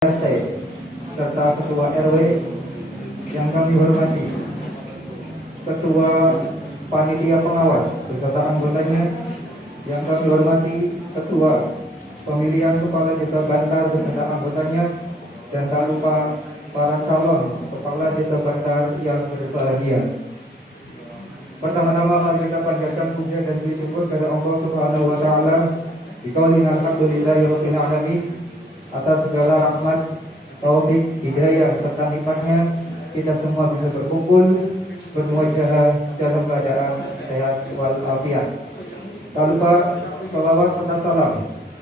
RT serta Ketua RW yang kami hormati, Ketua Panitia Pengawas beserta anggotanya yang kami hormati, Ketua Pemilihan Kepala Desa Bantar beserta anggotanya, dan tak lupa para calon Kepala Desa Bantar yang berbahagia. Pertama-tama mari kita panjatkan puja dan puji syukur kepada Allah Subhanahu wa taala dikaulin alhamdulillahirabbil alamin atas segala rahmat, taufik, hidayah serta nikmatnya kita semua bisa berkumpul bermuajah dalam keadaan sehat walafiat. Tak lupa salawat serta salam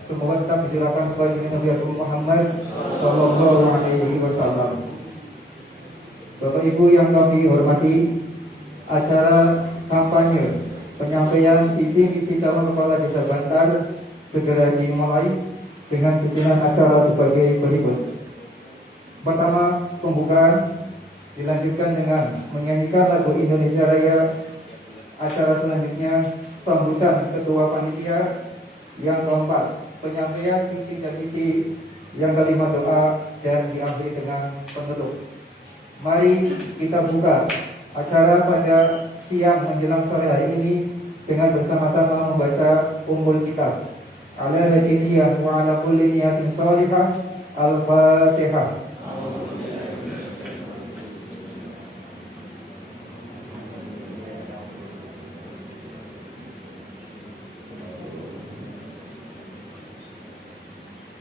semoga tetap dicurahkan kepada Nabi Muhammad sallallahu alaihi wasallam. Bapak Ibu yang kami hormati, acara kampanye penyampaian visi-misi calon kepala desa Bantar segera dimulai dengan susunan acara sebagai berikut. Pertama, pembukaan, dilanjutkan dengan menyanyikan lagu Indonesia Raya. Acara selanjutnya sambutan ketua panitia. Yang keempat, penyampaian visi dan misi. Yang kelima, doa, dan diakhiri dengan penutup. Mari kita buka acara pada siang menjelang sore hari ini dengan bersama-sama membaca ummul kitab. Ala hadiyah wa ala kulli niyatin shalihah. Al-Fatihah.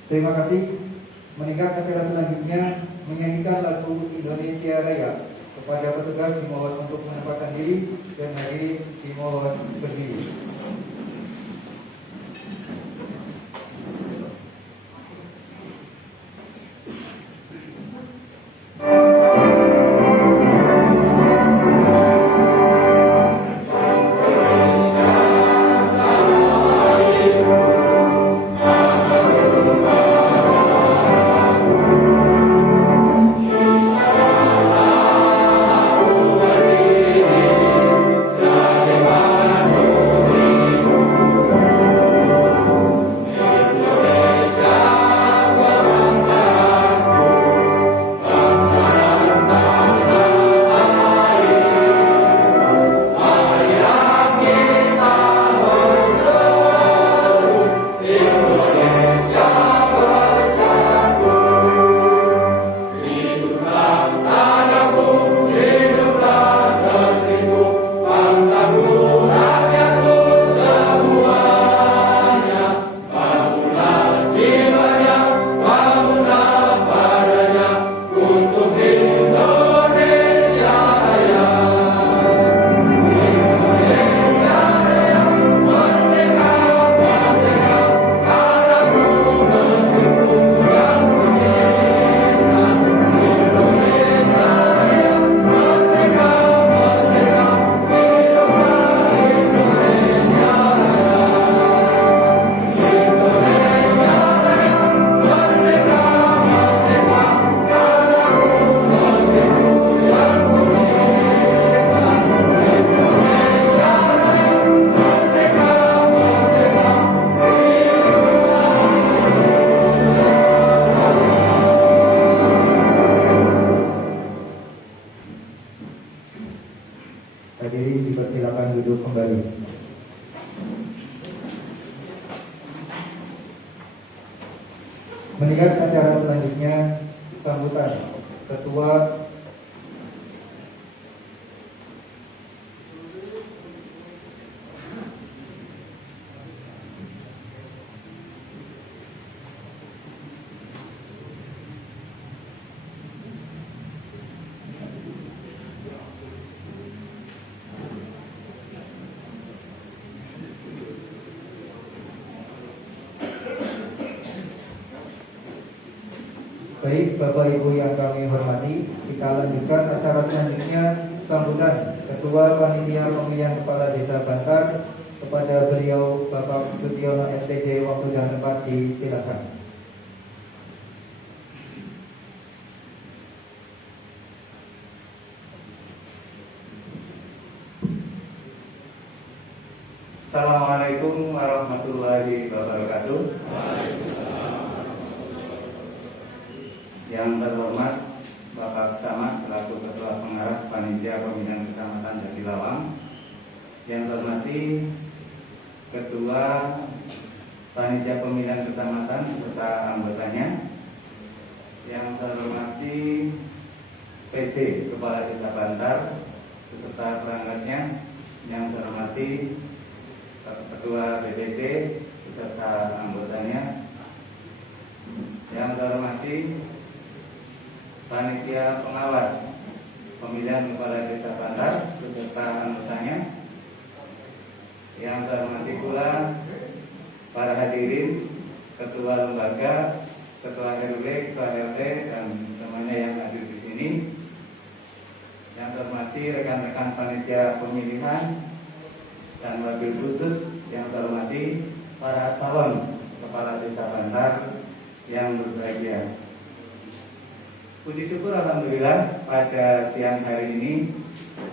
Terima kasih. Meningkat acara selanjutnya menyanyikan lagu Indonesia Raya. Kepada petugas dimohon untuk menempatkan diri dan hadirin dimohon berdiri. Hadirin dipersilakan duduk kembali. Meningkat acara selanjutnya sambutan Ketua Baik, Bapak Ibu yang kami hormati, kita lanjutkan acara selanjutnya sambutan Ketua Panitia Pemilihan Kepala Desa Bantar. Kepada beliau Bapak Sutiono SPJ, waktu dan tempat disilakan. Assalamualaikum warahmatullahi wabarakatuh. Yang terhormat Bapak Camat selaku Ketua Pengarah Panitia Pemilihan Kecamatan Jatilawang, yang terhormati Ketua Panitia Pemilihan Kecamatan beserta anggotanya, yang terhormati PD Kepala Desa Bantar beserta perangkatnya, yang terhormati Ketua BPD beserta anggotanya, yang terhormati Panitia Pengawas Pemilihan Kepala Desa Bantar beserta anggotanya, yang terhormati pula para hadirin, Ketua Lembaga, Ketua RW, Ketua RT, dan semuanya yang hadir di sini, yang terhormati rekan-rekan panitia pemilihan dan wabil khusus, yang terhormati para calon kepala desa Bantar yang berbahagia. Puji syukur alhamdulillah pada siang hari ini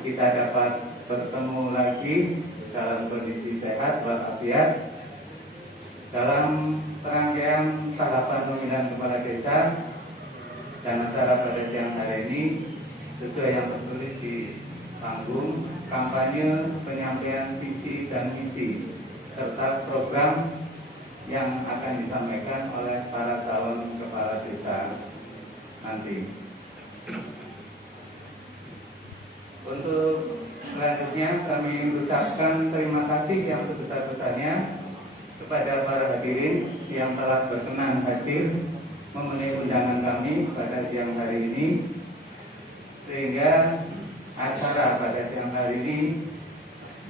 kita dapat bertemu lagi dalam kondisi sehat walafiat dalam rangkaian tahapan pemilihan kepala desa, dan acara pada siang hari ini sesuai yang tertulis di panggung kampanye penyampaian visi dan misi serta program yang akan disampaikan oleh para calon kepala desa nanti. Untuk selanjutnya kami ucapkan terima kasih yang sebesar-besarnya kepada para hadirin yang telah berkenan hadir memenuhi undangan kami pada siang hari ini, sehingga acara pada siang hari ini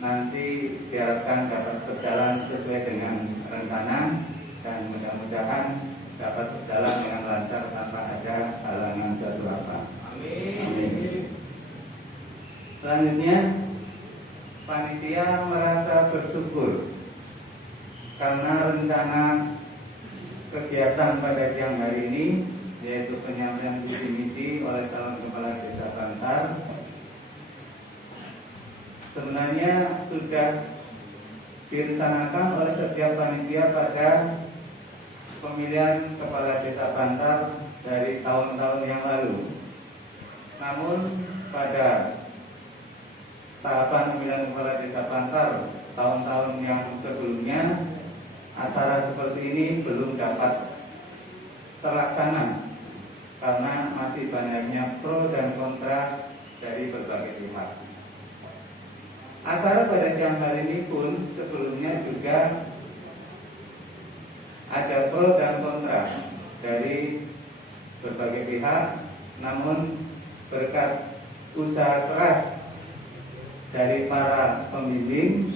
nanti diharapkan dapat berjalan sesuai dengan rencana dan mudah-mudahan dapat berjalan dengan lancar tanpa ada halangan suatu apa. Amin. Selanjutnya, panitia merasa bersyukur karena rencana kegiatan pada siang hari ini, yaitu penyampaian visi misi oleh calon kepala desa Bantar, sebenarnya sudah direncanakan oleh setiap panitia pada pemilihan kepala desa Bantar dari tahun-tahun yang lalu. Namun pada tahapan pemilihan kepala desa Bantar tahun-tahun yang sebelumnya, acara seperti ini belum dapat terlaksana karena masih banyaknya pro dan kontra dari berbagai pihak. Acara pada siang hari ini pun sebelumnya juga ada pro dan kontra dari berbagai pihak, namun berkat usaha keras dari para pembimbing,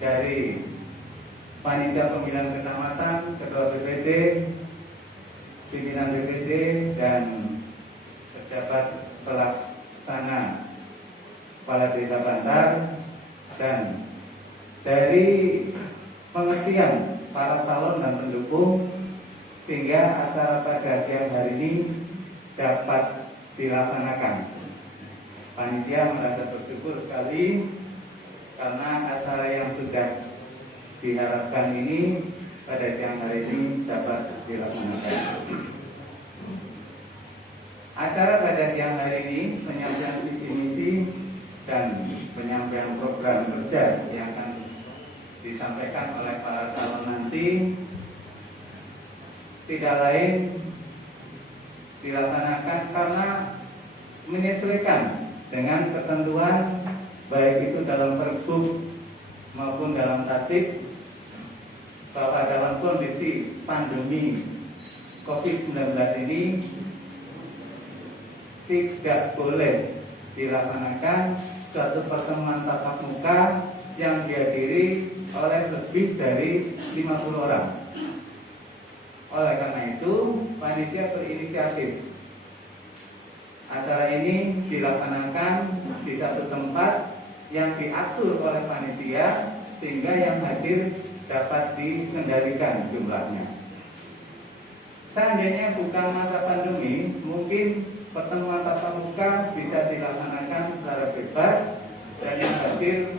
dari panitia pemilihan kecamatan, ketua BPD, pimpinan BPD, dan pejabat pelaksana kepala desa Bantar, dan dari pengertian para calon dan pendukung, sehingga acara pada siang hari ini dapat dilaksanakan. Panitia merasa bersyukur sekali karena acara yang sudah diharapkan ini pada siang hari ini dapat dilaksanakan. Acara pada siang hari ini penyampaian visi misi dan penyampaian program kerja yang akan disampaikan oleh para calon nanti tidak lain dilaksanakan karena menyesuaikan dengan ketentuan baik itu dalam Pergub maupun dalam Tatip, bahwa dalam kondisi pandemi COVID-19 ini tidak boleh dilaksanakan suatu pertemuan tatap muka yang dihadiri oleh lebih dari 50 orang. Oleh karena itu, panitia berinisiatif acara ini dilaksanakan di satu tempat yang diatur oleh panitia sehingga yang hadir dapat dikendalikan jumlahnya. Seandainya bukan masa pandemi, mungkin pertemuan tatap muka bisa dilaksanakan secara bebas dan yang hadir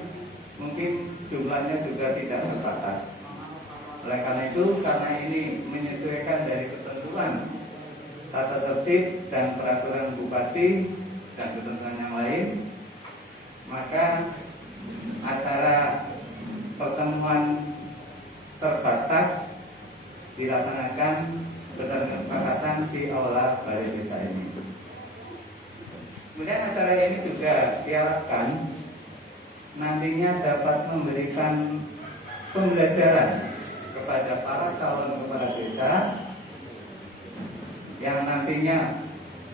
mungkin jumlahnya juga tidak terbatas. Oleh karena itu, karena ini menyesuaikan dari ketentuan tata tertib dan peraturan bupati dan ketentuan yang lain, maka acara pertemuan terbatas dilaksanakan berdasarkan kesepakatan di aula balai desa ini. Kemudian acara ini juga diharapkan nantinya dapat memberikan pembelajaran kepada para calon kepala desa yang nantinya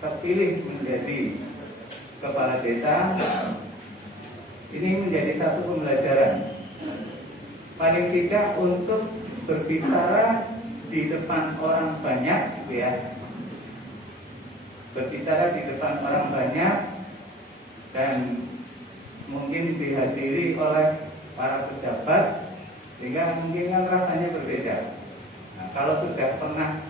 terpilih menjadi kepala desa. Ini menjadi satu pembelajaran, paling tidak untuk berbicara di depan orang banyak, ya, berbicara di depan orang banyak dan mungkin dihadiri oleh para pejabat, sehingga mungkin kan rasanya berbeda. Nah, kalau sudah pernah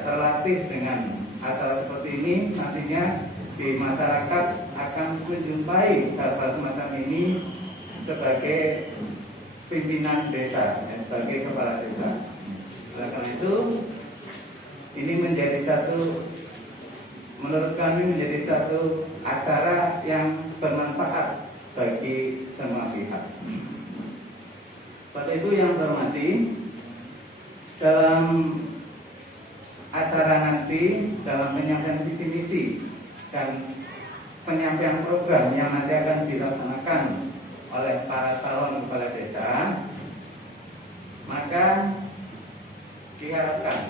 terlatih dengan acara seperti ini, nantinya di masyarakat akan menjumpai hal-hal semacam ini sebagai pimpinan desa, sebagai kepala desa. Oleh karena itu, ini menjadi satu, menurut kami menjadi satu acara yang bermanfaat bagi semua pihak. Pada itu yang terhormati, dalam acara nanti, dalam penyampaian visi misi dan penyampaian program yang nanti akan dilaksanakan oleh para calon kepala desa, maka diharapkan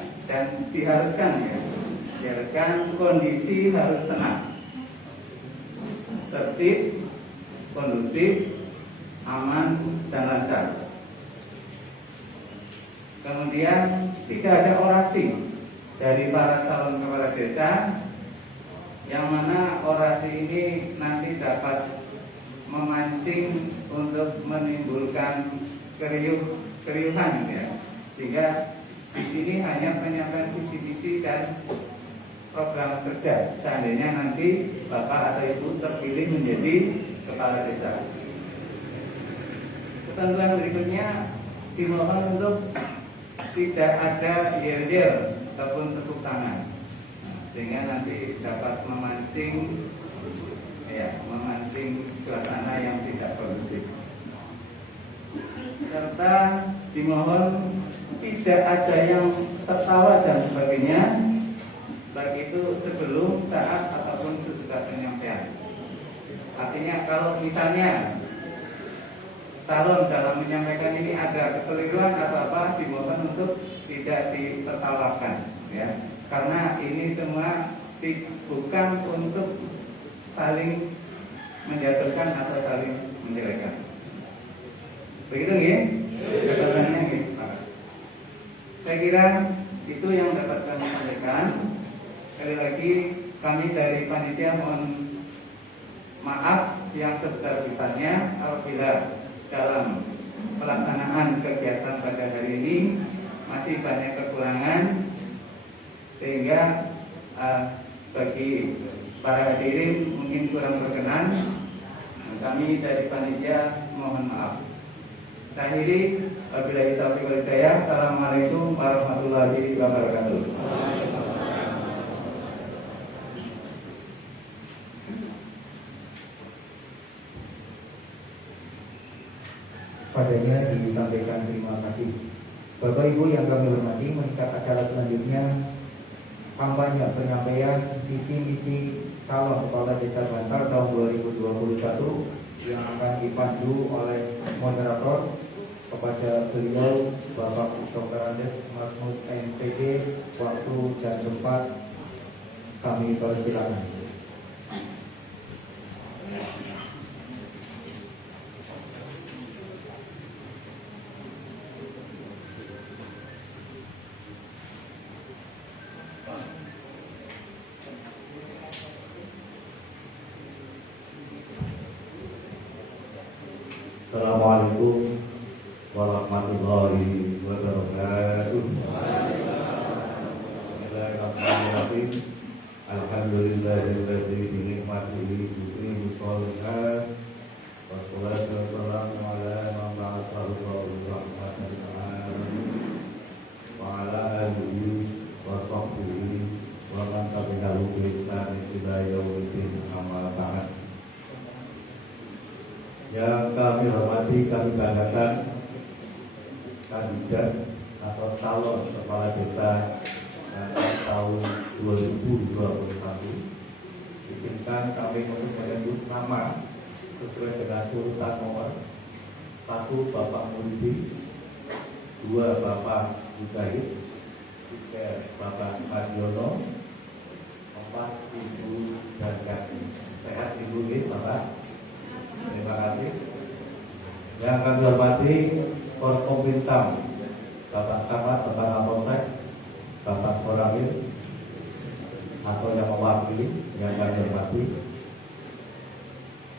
kondisi harus tenang, tertib, kondusif, aman dan lancar. Kemudian tidak ada orasi dari para calon kepala desa, yang mana orasi ini nanti dapat memancing untuk menimbulkan keriuhan, ya. Sehingga di sini hanya penyampaian visi misi dan program kerja seandainya nanti Bapak atau Ibu terpilih menjadi kepala desa. Ketentuan berikutnya dimohon untuk tidak ada yel-yel ataupun tepuk tangan, sehingga nanti dapat memancing suasana yang tidak kondusif. Serta dimohon tidak ada yang tertawa dan sebagainya, baik itu sebelum, saat ataupun sesudah penyampaian. Artinya kalau misalnya calon dalam menyampaikan ini ada kekeliruan atau apa, dimohon untuk tidak ditertawakan, ya, karena ini semua bukan untuk saling menjatuhkan atau saling menjelekkan. Begitu ya? Katakannya gitu. Saya kira itu yang dapat kami sampaikan. Sekali lagi kami dari panitia mohon maaf yang sebesar-besarnya apabila dalam pelaksanaan kegiatan pada hari ini masih banyak kekurangan, sehingga bagi para hadirin mungkin kurang berkenan. Kami dari panitia mohon maaf. Saya akhiri, wabillahi taufiq wal hidayah. Assalamualaikum warahmatullahi wabarakatuh. Padanya disampaikan terima kasih. Bapak Ibu yang kami hormati, meningkat acara selanjutnya kampanye penyampaian visi misi calon kepala desa Bantar tahun 2021 yang akan dipandu oleh moderator. Kepada beliau Bapak Dr. Andes Mahmud MPD, waktu dan tempat kami persilakan. Assalamualaikum warahmatullahi wabarakatuh. Bismillahirrahmanirrahim. Alhamdulillahilladzi bi ni'matihi tutimmu shalihat. Wassalatu wassalamu ala man ba'athahu Allahu rahmatan lil alamin wa ala alihi wa sahbihi Yang kami hormati, kami banggakan kandidat atau calon kepala desa tahun 2021. Izinkan kami untuk menyebut nama sesuai dengan urutan nomor 1 Bapak Muridi, 2 Bapak Mujahid, 3 Bapak Madiono, 4 Ibu Dargati. Sehat Ibu ini Bapak. Terima kasih. Yang kami hormati Forkompintam, Bapak Camat, Bapak Kapolsek, Bapak Koramil, atau yang mewakili, yang kami hormati.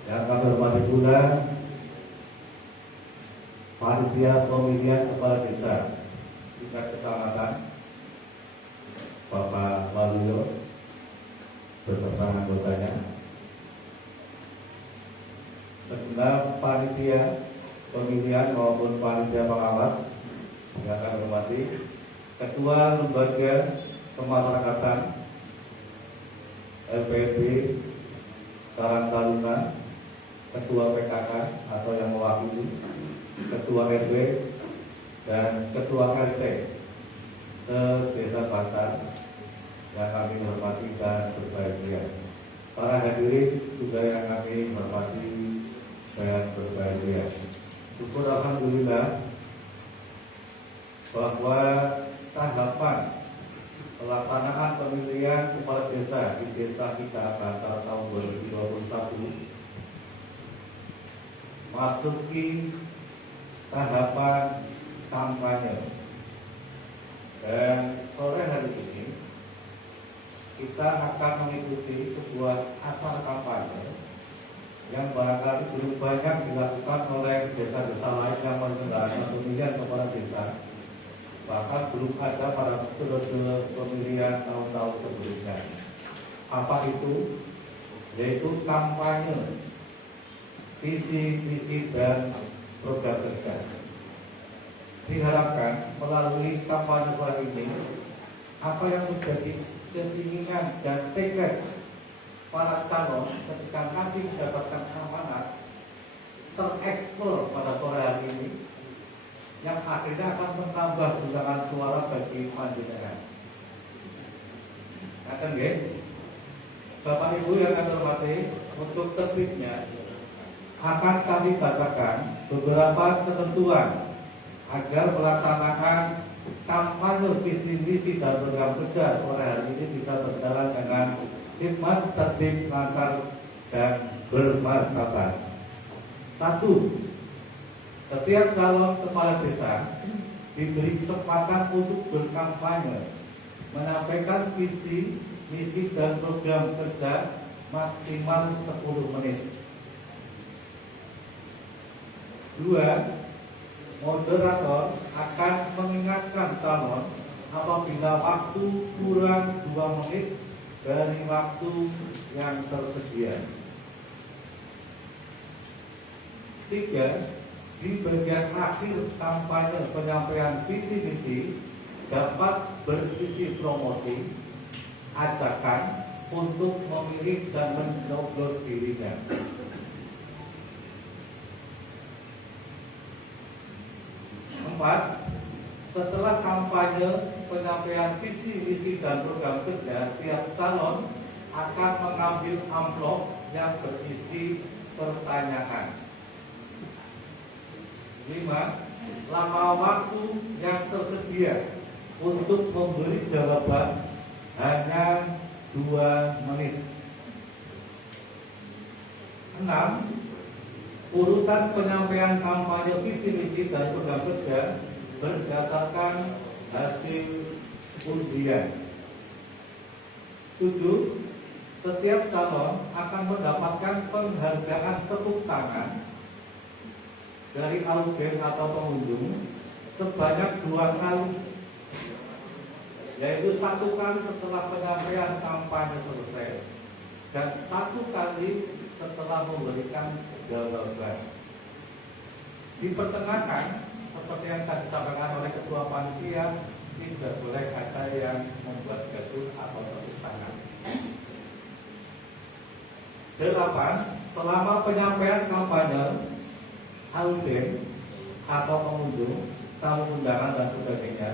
Yang kami hormati pula panitia pemilihan kepala desa tingkat kecamatan, Bapak Waluyo beserta anggotanya, segenap panitia pemilihan maupun panitia pengawas yang kami hormati, Ketua Lembaga Kemasyarakatan LPD Karang Taruna, Ketua PKK atau yang mewakili, Ketua RW dan Ketua RT se-Desa Bantar yang kami hormati dan berbahagia. Para hadirin juga yang kami hormati dan berbahagia. Syukur alhamdulillah bahwa tahapan pelaksanaan pemilihan kepala desa di desa kita Bantar tahun 2021 masuki tahapan kampanye. Dan sore hari ini kita akan mengikuti sebuah acara kampanye yang barangkali belum banyak dilakukan oleh desa-desa lain yang menyelenggarakan pemilihan kepala desa, bahkan belum ada pada periode pemilihan tahun-tahun sebelumnya. Apa itu? Yaitu kampanye visi dan program kerja. Diharapkan melalui kampanye kali ini, apa yang menjadi keinginan dan tekad para calon ketika nanti mendapatkan amanat tereksplor pada sore hari ini, yang akhirnya akan menambah jumlah suara bagi panjenengan. Akan ya, Bapak Ibu yang kami hormati, untuk tertibnya akan kami bacakan beberapa ketentuan agar pelaksanaan kampanye visi misi dan program kerja sore hari ini bisa berjalan dengan hikmat, tertib, lancar, dan bermartabat. 1. Setiap calon kepala desa diberi kesempatan untuk berkampanye, menyampaikan visi, misi, dan program kerja maksimal 10 menit. 2. Moderator akan mengingatkan calon apabila waktu kurang 2 menit dari waktu yang tersedia. 3. Di bagian akhir kampanye penyampaian visi misi dapat berisi promosi, ajakan untuk memilih dan mencoblos dirinya. 4. Setelah kampanye penyampaian visi misi dan program kerja, tiap calon akan mengambil amplop yang berisi pertanyaan. 5. Lama waktu yang tersedia untuk memberi jawaban hanya 2 menit. 6. Urutan penyampaian kampanye visi misi dan program kerja berdasarkan hasil undian. 7. Setiap calon akan mendapatkan penghargaan tepuk tangan dari audien atau pengunjung sebanyak 2 kali, yaitu 1 kali setelah penyampaian kampanye selesai dan 1 kali setelah memberikan jawaban. Di pertengahan, seperti yang tadi disampaikan oleh Ketua Panitia, tidak boleh ada yang membuat gaduh atau tepuk tangan. 8. Selama penyampaian kampanye, audien atau pengunjung, tamu undangan dan sebagainya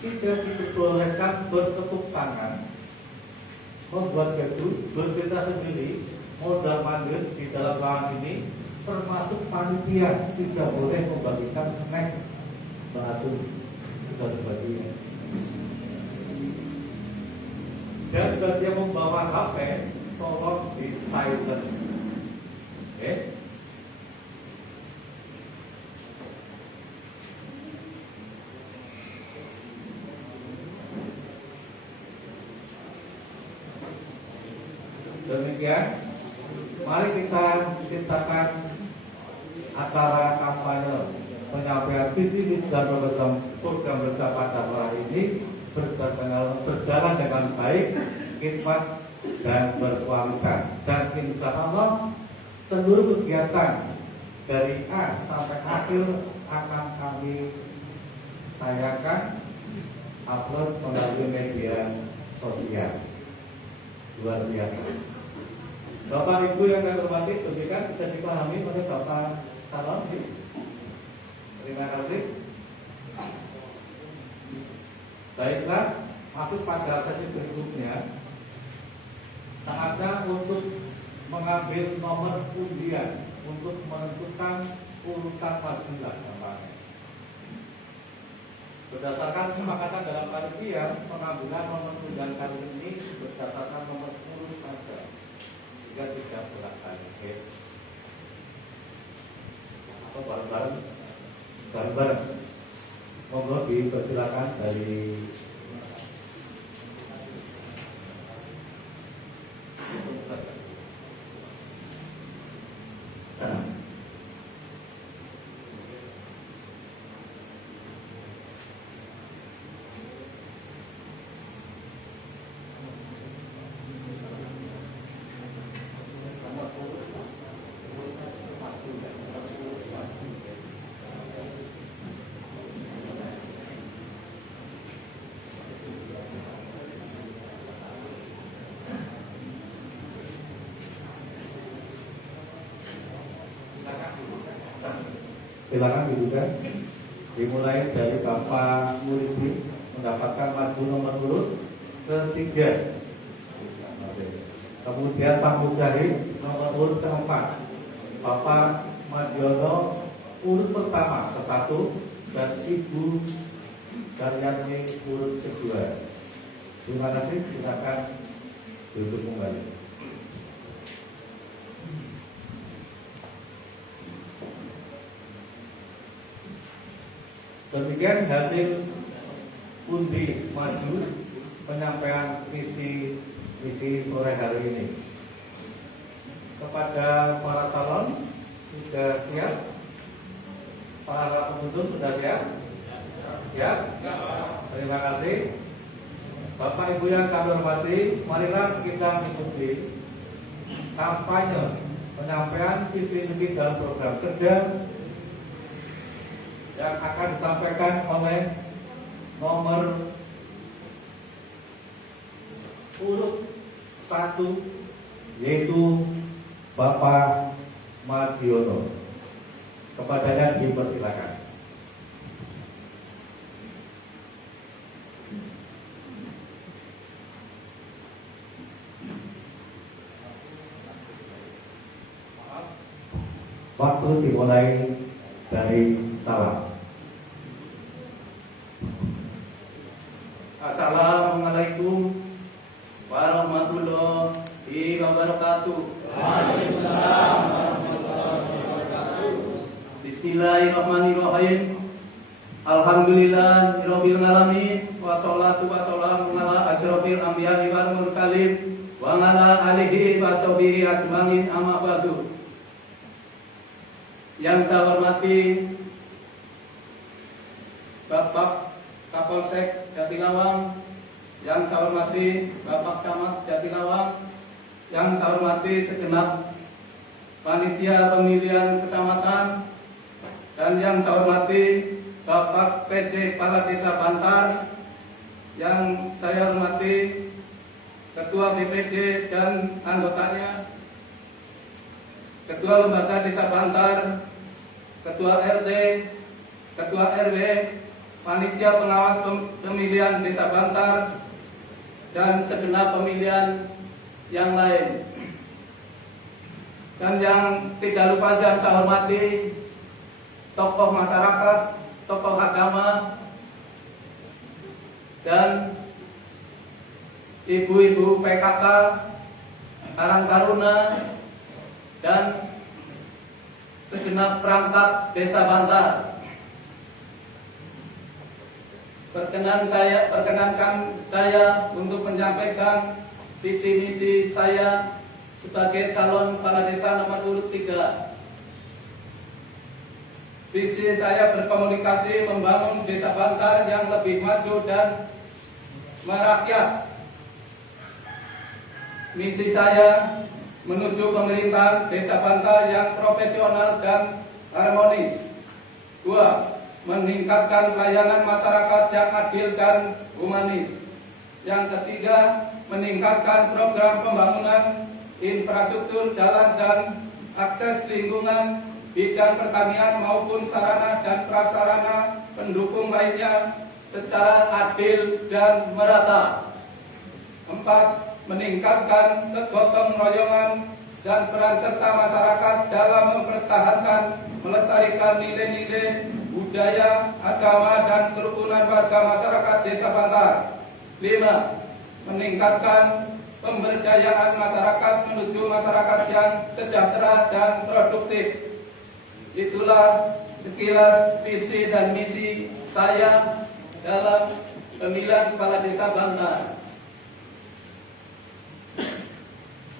tidak diperbolehkan bertepuk tangan, membuat gaduh, bercerita sendiri, modal mandir di dalam ruangan ini, termasuk panitia tidak boleh membagikan snack, batu dan sebagainya. Dan bagi yang membawa HP, tolong di silent. Oke? Demikian, mari kita ciptakan acara kampanye penyampaian visi misi dan program kerja pada hari ini berjalan dengan baik, khidmat dan berkualitas. Dan insya Allah seluruh kegiatan dari A sampai akhir akan kami tayangkan, upload melalui media sosial. Luar biasa. Bapak Ibu yang saya hormati, demikian bisa dipahami oleh Bapak Salon. Terima kasih. Baiklah, masuk pada sesi berikutnya. Saatnya untuk mengambil nomor undian untuk menentukan urutan majulah kampanye. Berdasarkan kesepakatan dalam panitia, pengambilan nomor undian kali ini berdasarkan nomor urut saja, jika tidak bolak-balik atau bareng-bareng. Monggo dipersilakan dari silakan dibuka. Dimulai dari Bapak Muridi mendapatkan maju nomor urut ketiga. Kemudian Pak Mujahid nomor urut keempat. Bapak Madiono urut pertama ke-1 dan Ibu Daryani urut kedua. Terima kasih. Silakan duduk kembali. Demikian hasil undi maju penyampaian visi misi sore hari ini. Kepada para calon sudah siap? Para pengunjung sudah siap? Ya? Terima kasih. Bapak Ibu yang kami hormati, marilah kita mengikuti kampanye penyampaian visi misi dalam program kerja yang akan disampaikan oleh nomor urut 1, yaitu Bapak Madiono. Kepadanya dipersilakan. Waktu dimulai dari salam. Assalamualaikum warahmatullahi wabarakatuh. Waalaikumsalam warahmatullahi wabarakatuh. Bismillahirrahmanirrahim. Alhamdulillahirabbil alamin wassalatu wassalamu ala asyrofil anbiya'i wal mursalin wa ala alihi wa sahbihi ajmain, amma ba'du. Yang saya hormati Bapak Kapolsek Jatilawang, yang saya hormati Bapak Camat Jatilawang, yang saya hormati segenap panitia pemilihan kecamatan, dan yang saya hormati Bapak PJ Kepala Desa Bantar, yang saya hormati Ketua BPD dan anggotanya, Ketua Lembaga Desa Bantar, Ketua RT, Ketua RW, Panitia Pengawas Pemilihan Desa Bantar, dan segenap pemilihan yang lain. Dan yang tidak lupa yang saya hormati, tokoh masyarakat, tokoh agama, dan ibu-ibu PKK, Karang Taruna, dan segenap perangkat Desa Bantar. Perkenankan saya untuk menyampaikan visi misi saya sebagai calon kepala desa nomor urut 3. Visi saya berkomunikasi membangun Desa Bantar yang lebih maju dan merakyat. Misi saya menuju pemerintahan Desa Bantar yang profesional dan harmonis. 2. Meningkatkan pelayanan masyarakat yang adil dan humanis. Yang ketiga, meningkatkan program pembangunan infrastruktur jalan dan akses lingkungan, bidang pertanian maupun sarana dan prasarana pendukung lainnya secara adil dan merata. 4. Meningkatkan kegotong royongan dan peran serta masyarakat dalam mempertahankan, melestarikan nilai-nilai budaya, agama, dan kerukunan warga masyarakat Desa Bantar. 5. Meningkatkan pemberdayaan masyarakat menuju masyarakat yang sejahtera dan produktif. Itulah sekilas visi dan misi saya dalam pemilihan kepala Desa Bantar.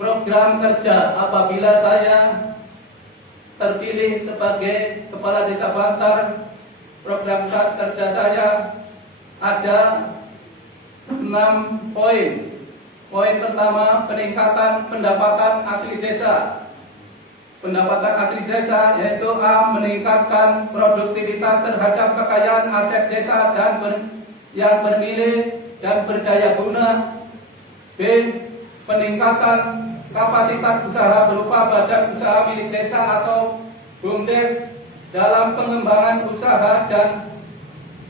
Program kerja apabila saya terpilih sebagai kepala Desa Bantar, program kerja saya ada 6 poin. Poin pertama, peningkatan pendapatan asli desa. Pendapatan asli desa yaitu A. Meningkatkan produktivitas terhadap kekayaan aset desa dan yang bernilai dan berdaya guna. B. Peningkatan kapasitas usaha berupa badan usaha milik desa atau BUMDes dalam pengembangan usaha dan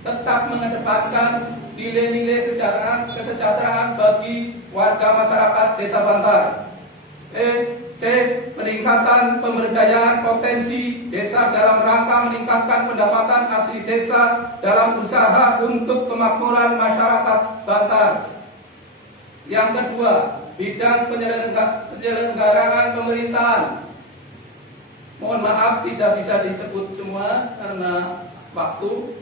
tetap mengedepankan nilai-nilai kesejahteraan bagi warga masyarakat Desa Bantar. C. Peningkatan pemberdayaan potensi desa dalam rangka meningkatkan pendapatan asli desa dalam usaha untuk kemakmuran masyarakat Bantar. Yang kedua, bidang penyelenggaraan pemerintahan. Mohon maaf tidak bisa disebut semua karena waktu.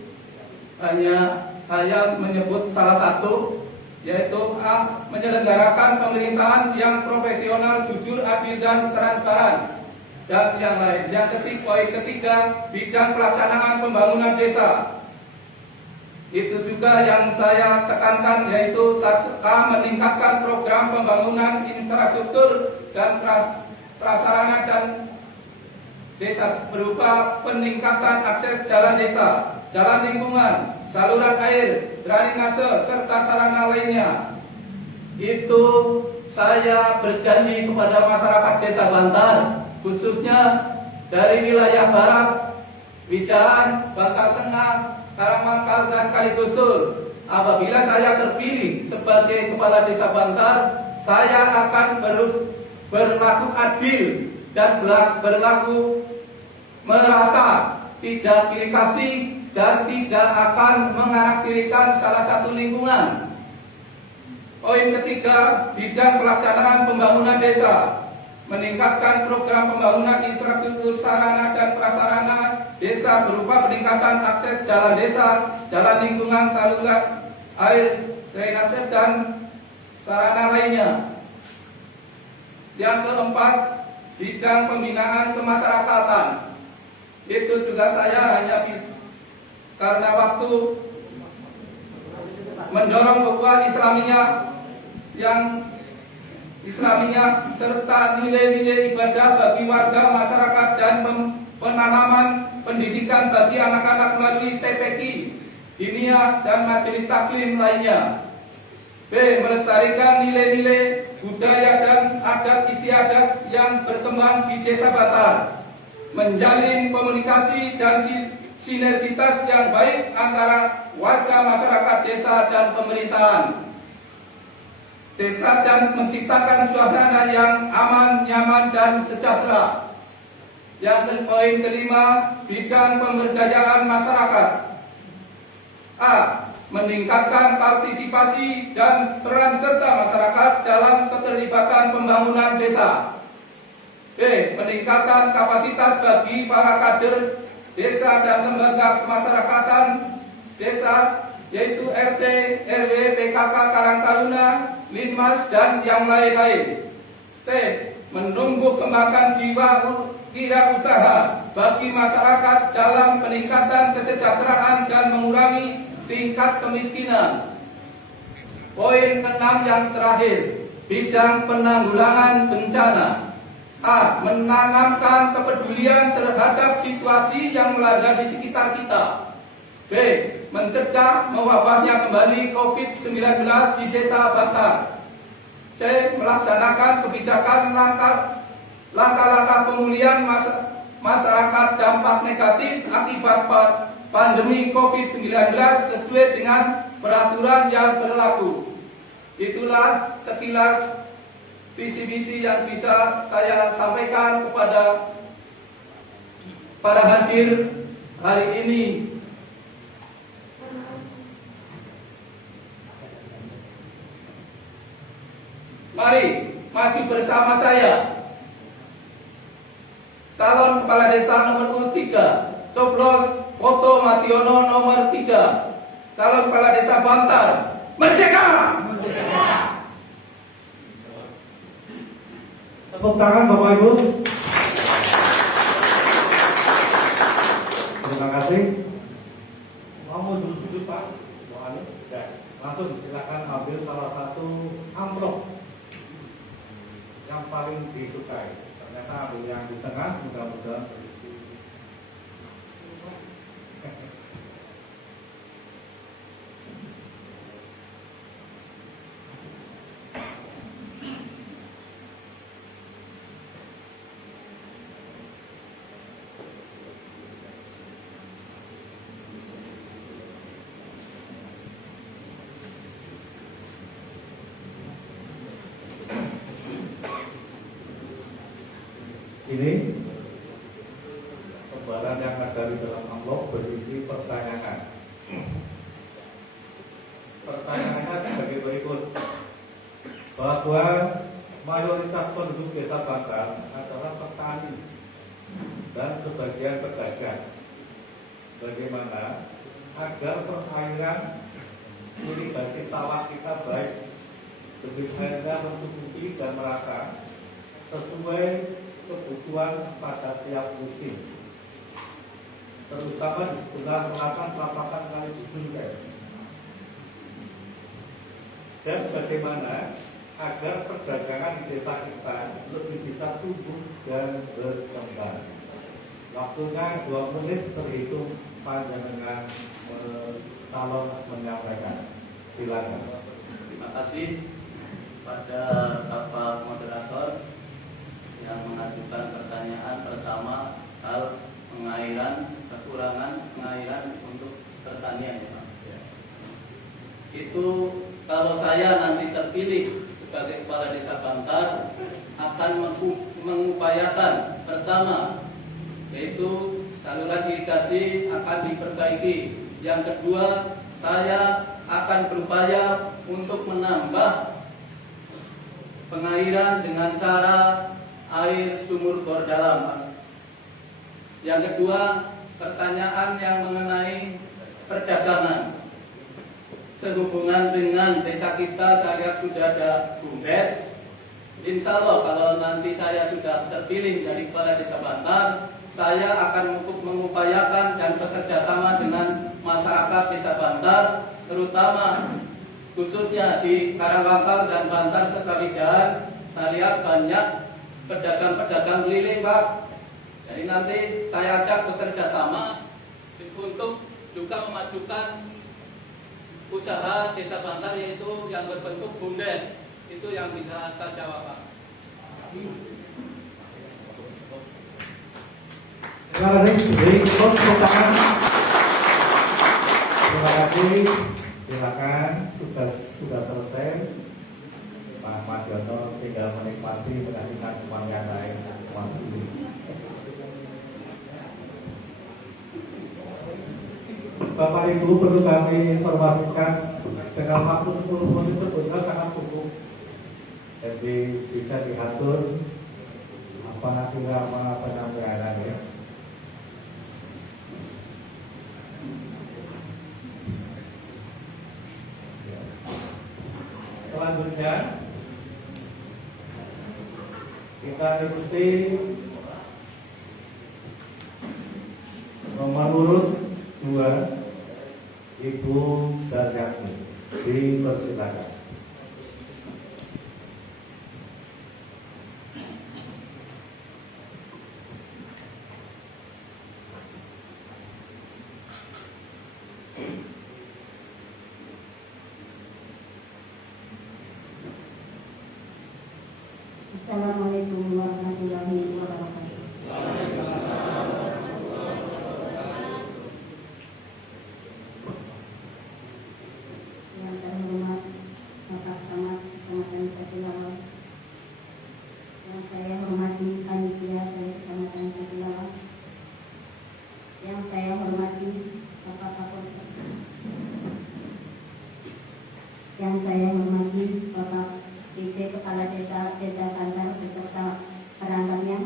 Hanya saya menyebut salah satu, yaitu A. Menyelenggarakan pemerintahan yang profesional, jujur, adil, dan transparan. Dan yang lain. Yang ketiga, bidang pelaksanaan pembangunan desa. Itu juga yang saya tekankan, yaitu 1A. Meningkatkan program pembangunan infrastruktur dan prasarana dan desa berupa peningkatan akses jalan desa, jalan lingkungan, saluran air, drainase, serta sarana lainnya. Itu saya berjanji kepada masyarakat Desa Bantar, khususnya dari wilayah barat, Wijaan, Bantar Tengah, Karangmangkal, dan Kalikusur. Apabila saya terpilih sebagai kepala Desa Bantar, saya akan berlaku adil dan berlaku merata, tidak pilih kasih, dan tidak akan menganaktirikan salah satu lingkungan. Poin ketiga, bidang pelaksanaan pembangunan desa. Meningkatkan program pembangunan infrastruktur sarana dan prasarana desa berupa peningkatan akses jalan desa, jalan lingkungan, saluran air, drainase, dan sarana lainnya. Yang keempat, bidang pembinaan kemasyarakatan. Itu juga saya hanya karena waktu mendorong ukhuwah Islamiyah yang Islamiyah serta nilai-nilai ibadah bagi warga masyarakat dan penanaman pendidikan bagi anak-anak melalui TPQ, diniyah, dan majelis taklim lainnya. B. Melestarikan nilai-nilai budaya dan adat istiadat yang berkembang di Desa Bantar. menjalin komunikasi dan sinergitas yang baik antara warga masyarakat desa dan pemerintahan desa dan menciptakan suasana yang aman, nyaman, dan sejahtera. Yang poin kelima, bidang pemberdayaan masyarakat. A. Meningkatkan partisipasi dan peran serta masyarakat dalam keterlibatan pembangunan desa. B. Meningkatkan kapasitas bagi para kader desa dan lembaga kemasyarakatan desa, yaitu RT, RW, PKK, Karang Taruna, Linmas, dan yang lain-lain. C. Menumbuh kembangkan jiwa wirausaha bagi masyarakat dalam peningkatan kesejahteraan dan mengurangi tingkat kemiskinan. Poin ke-6 yang terakhir, bidang penanggulangan bencana. A. Menanamkan kepedulian terhadap situasi yang melanda di sekitar kita. B. Mencegah mewabahnya kembali COVID-19 di Desa Bantar. C. Melaksanakan kebijakan langkah-langkah pemulihan masyarakat dampak negatif akibat pandemi COVID-19 sesuai dengan peraturan yang berlaku. Itulah sekilas visi-misi yang bisa saya sampaikan kepada para hadir hari ini. Mari maju bersama saya. Calon Kepala Desa nomor 3, coblos foto Mationo nomor 3. Calon Kepala Desa Bantar, merdeka! Merdeka! Tepuk tangan Bapak Ibu. Terima kasih. Mau duduk Pak? Ya. Langsung silakan ambil salah satu amplop yang paling disukai. Ternyata ambil yang di tengah, mudah-mudahan Ini lembaran yang ada di dalam amplop berisi pertanyaan. Pertanyaannya sebagai berikut, bahwa mayoritas penduduk Desa Bantar adalah petani dan sebagian pedagang. Bagaimana agar perairan irigasi sawah kita baik, debit airnya mencukupi dan merata sesuai kebutuhan pada tiap musim, terutama di sebelah selatan Pelapakan Kali Sungai. Dan bagaimana agar perdagangan di desa kita lebih bisa tumbuh dan berkembang. Waktunya 2 menit terhitung panjenengan calon menyampaikan. Silakan. Terima kasih pada Bapak Moderator yang mengajukan pertanyaan pertama hal pengairan, kekurangan pengairan untuk pertanian ya Pak. Itu kalau saya nanti terpilih sebagai Kepala Desa Bantar akan mengupayakan pertama yaitu saluran irigasi akan diperbaiki. Yang kedua, saya akan berupaya untuk menambah pengairan dengan cara air sumur bor dalam. Yang kedua, pertanyaan yang mengenai perdagangan. Sehubungan dengan desa kita, saya sudah ada BUMDes. Insya Allah kalau nanti saya sudah terpilih dari Kepala Desa Bantar, saya akan mengupayakan dan bekerja sama dengan masyarakat Desa Bantar, terutama khususnya di Karangwangkal dan Bantar serta Wijahan. Saya lihat banyak pedagang-pedagang keliling Pak. Jadi nanti saya ajak bekerja sama untuk juga memajukan usaha Desa Bantar, yaitu yang berbentuk BUMDes. Itu yang bisa saya jawab Pak. Terima kasih. Jadi cukup tepuk tangan. Terima kasih. Silakan, tugas sudah selesai. Pak Marjono tinggal menikmati menyaksikan semua yang lain waktu ini. Bapak Ibu perlu kami informasikan dengan waktu 10 menit sebetulnya sangat cukup. Jadi bisa diatur apa irama penyampaian ya. Selanjutnya kita ikuti nomor urut 2 Ibu Darjati, dipersilakan. Assalamualaikum warahmatullahi wabarakatuh. Yang terhormat Bapak Camat Kecamatan Jatilawang, yang saya hormati panitia dari Kecamatan Jatilawang, yang saya hormati Bapak Kapolsek, yang saya hormati Bapak DJ Kepala Desa Kantar beserta perangkatnya,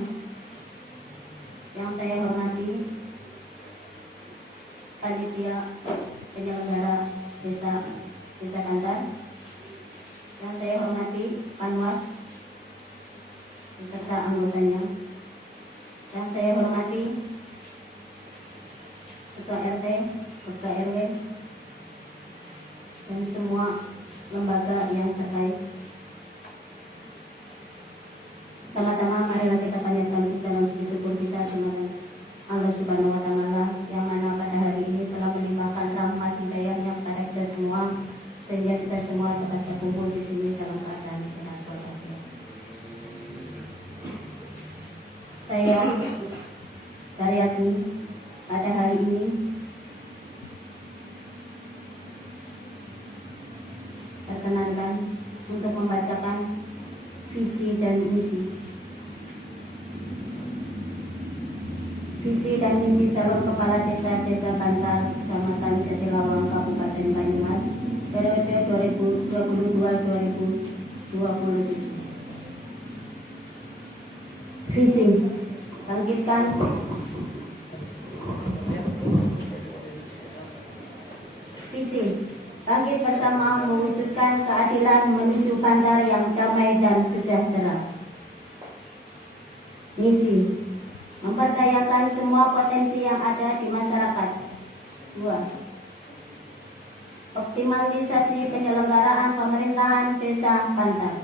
yang saya hormati panitia penyelenggara Desa Kantar, yang saya hormati Panwas beserta anggotanya, yang saya hormati Ketua RT, Ketua RW, dan semua lembaga yang terkait. Sama-sama marilah kita panjatkan puja dan puji syukur kita kepada Allah Subhanahu wa Ta'ala yang mana pada hari ini telah melimpahkan rahmat hidayahnya kepada kita semua, sehingga kita semua dapat berkumpul di sini dalam keadaan sehat walafiat. Saya Daryati pada hari ini perkenankan untuk membacakan visi dan misi. Visi dan misi calon kepala desa Kantar, Kecamatan Jatilawang, Kabupaten Banyumas, periode 2022-2027. Visi, bangkitkan visi, bangkit bersama mewujudkan keadilan menuju Kantar yang damai dan sejahtera. Misi, memperdayakan semua potensi yang ada di masyarakat. 2. Optimalisasi penyelenggaraan pemerintahan Desa Kantar.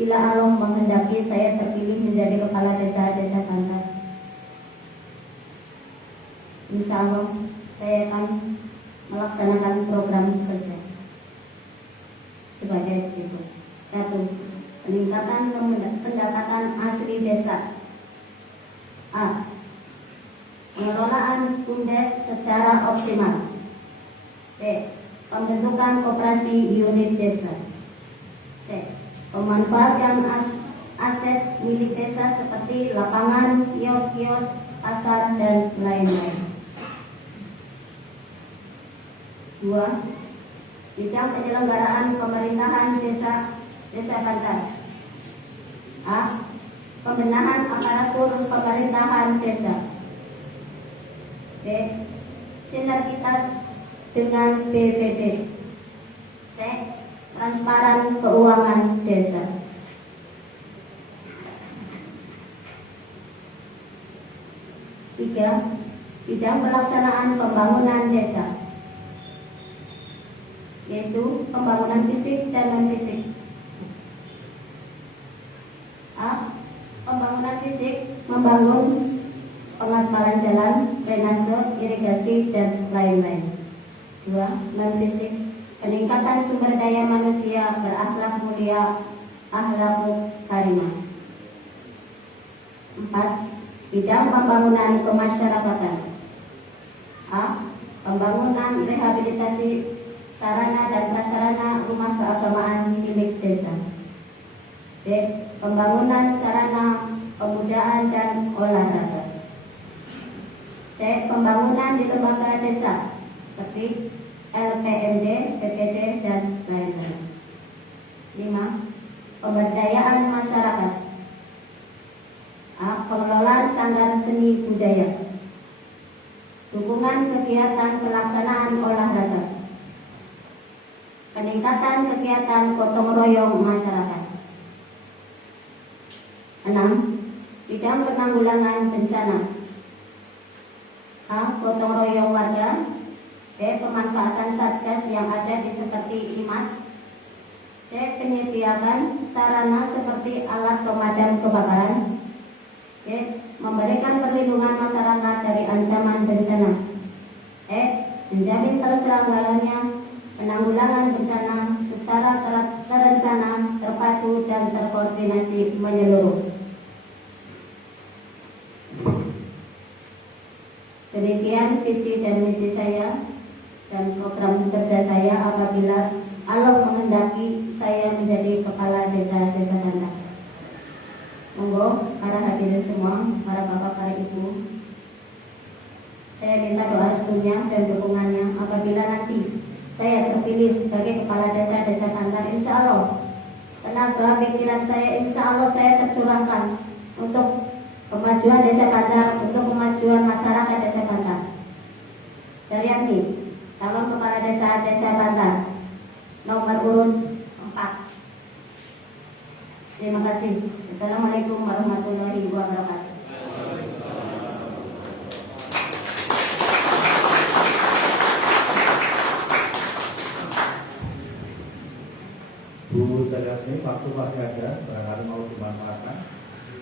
Bila Allah menghendaki saya terpilih menjadi kepala Desa Kantar, insya Allah saya akan melaksanakan program kerja sebagai berikut. 1. Peningkatan pendapatan asli desa. A. Pengelolaan BUMDes secara optimal. B. Pembentukan koperasi unit desa. C. Pemanfaatan aset milik desa seperti lapangan, kios-kios, pasar, dan lain-lain. 2. Bidang penyelenggaraan pemerintahan Desa Kantar. A. Pembenahan aparatur pemerintahan desa. B. Sinergitas dengan BPD. C. Transparan keuangan desa. 3. Bidang pelaksanaan pembangunan desa, yaitu pembangunan fisik dan non-fisik. A. Pembangunan fisik, membangun pengaspalan jalan, drainase, irigasi, dan lain-lain. 2. Non-fisik, peningkatan sumber daya manusia berakhlak mulia, akhlak karimah. 4. Bidang pembangunan kemasyarakatan. A. Pembangunan rehabilitasi sarana dan prasarana rumah keagamaan milik desa. B. Pembangunan sarana pemudaan dan olahraga. C. Pembangunan di lembaga desa seperti LPMD, PPD, dan lain-lain. 5. Pemberdayaan masyarakat. A. Pengelolaan sanggar seni budaya. Dukungan kegiatan pelaksanaan olahraga. Peningkatan kegiatan gotong royong masyarakat. 6. Bidang penanggulangan bencana. A. Gotong royong warga. B. Pemanfaatan satgas yang ada di seperti Limas. C. Penyediaan sarana seperti alat pemadam kebakaran. D. Memberikan perlindungan masyarakat dari ancaman bencana. E. Menjamin terselenggaranya penanggulangan bencana secara terencana, terpadu, dan terkoordinasi menyeluruh. Demikian visi dan misi saya dan program kerja saya apabila Allah menghendaki saya menjadi kepala desa Kanta. Monggo para hadirin semua, para bapak, para ibu, saya minta doa restunya dan dukungannya apabila nanti saya terpilih sebagai kepala desa Kanta. Insya Allah tenaga pikiran saya, insya Allah saya tercurahkan untuk kemajuan desa Kanta, untuk kemajuan masyarakat desa Kanta. Daryani, calon kepala desa Kanta, nomor urut 4. Terima kasih. Assalamualaikum warahmatullahi wabarakatuh. Bu Daryani, waktu masih ada, barangkali mau dimanfaatkan.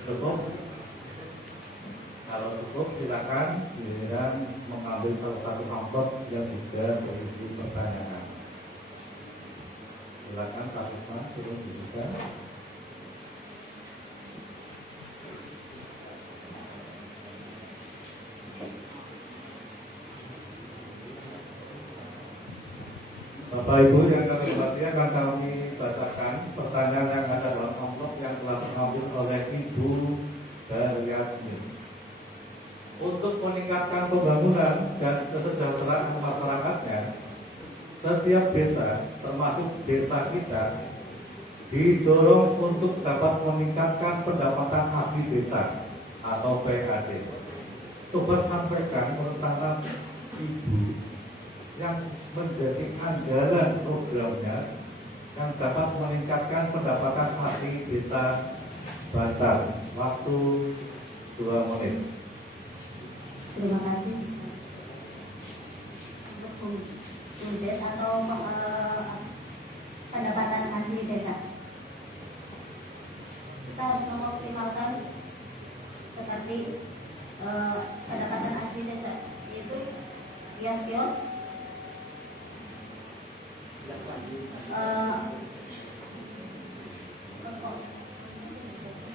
Cukup? Kalau cukup, silakan giliran mengambil salah satu amplop yang juga berisi pertanyaan. Silakan Kak Risma, turun juga. Bapak Ibu yang kami hormati, akan kami bacakan pertanyaan yang ada dalam amplop yang telah terambil oleh Ibu Daryani. Untuk meningkatkan pembangunan dan kesejahteraan masyarakatnya, setiap desa, termasuk desa kita, didorong untuk dapat meningkatkan pendapatan asli desa atau PAD. Coba sampaikan tentang Ibu yang menjadi andalan programnya yang dapat meningkatkan pendapatan asli desa Bantar. Waktu 2 menit. Terima kasih. Untuk atau pendapatan asli desa, kita harus mengoptimalkan seperti pendapatan asli desa, yaitu kios-kios,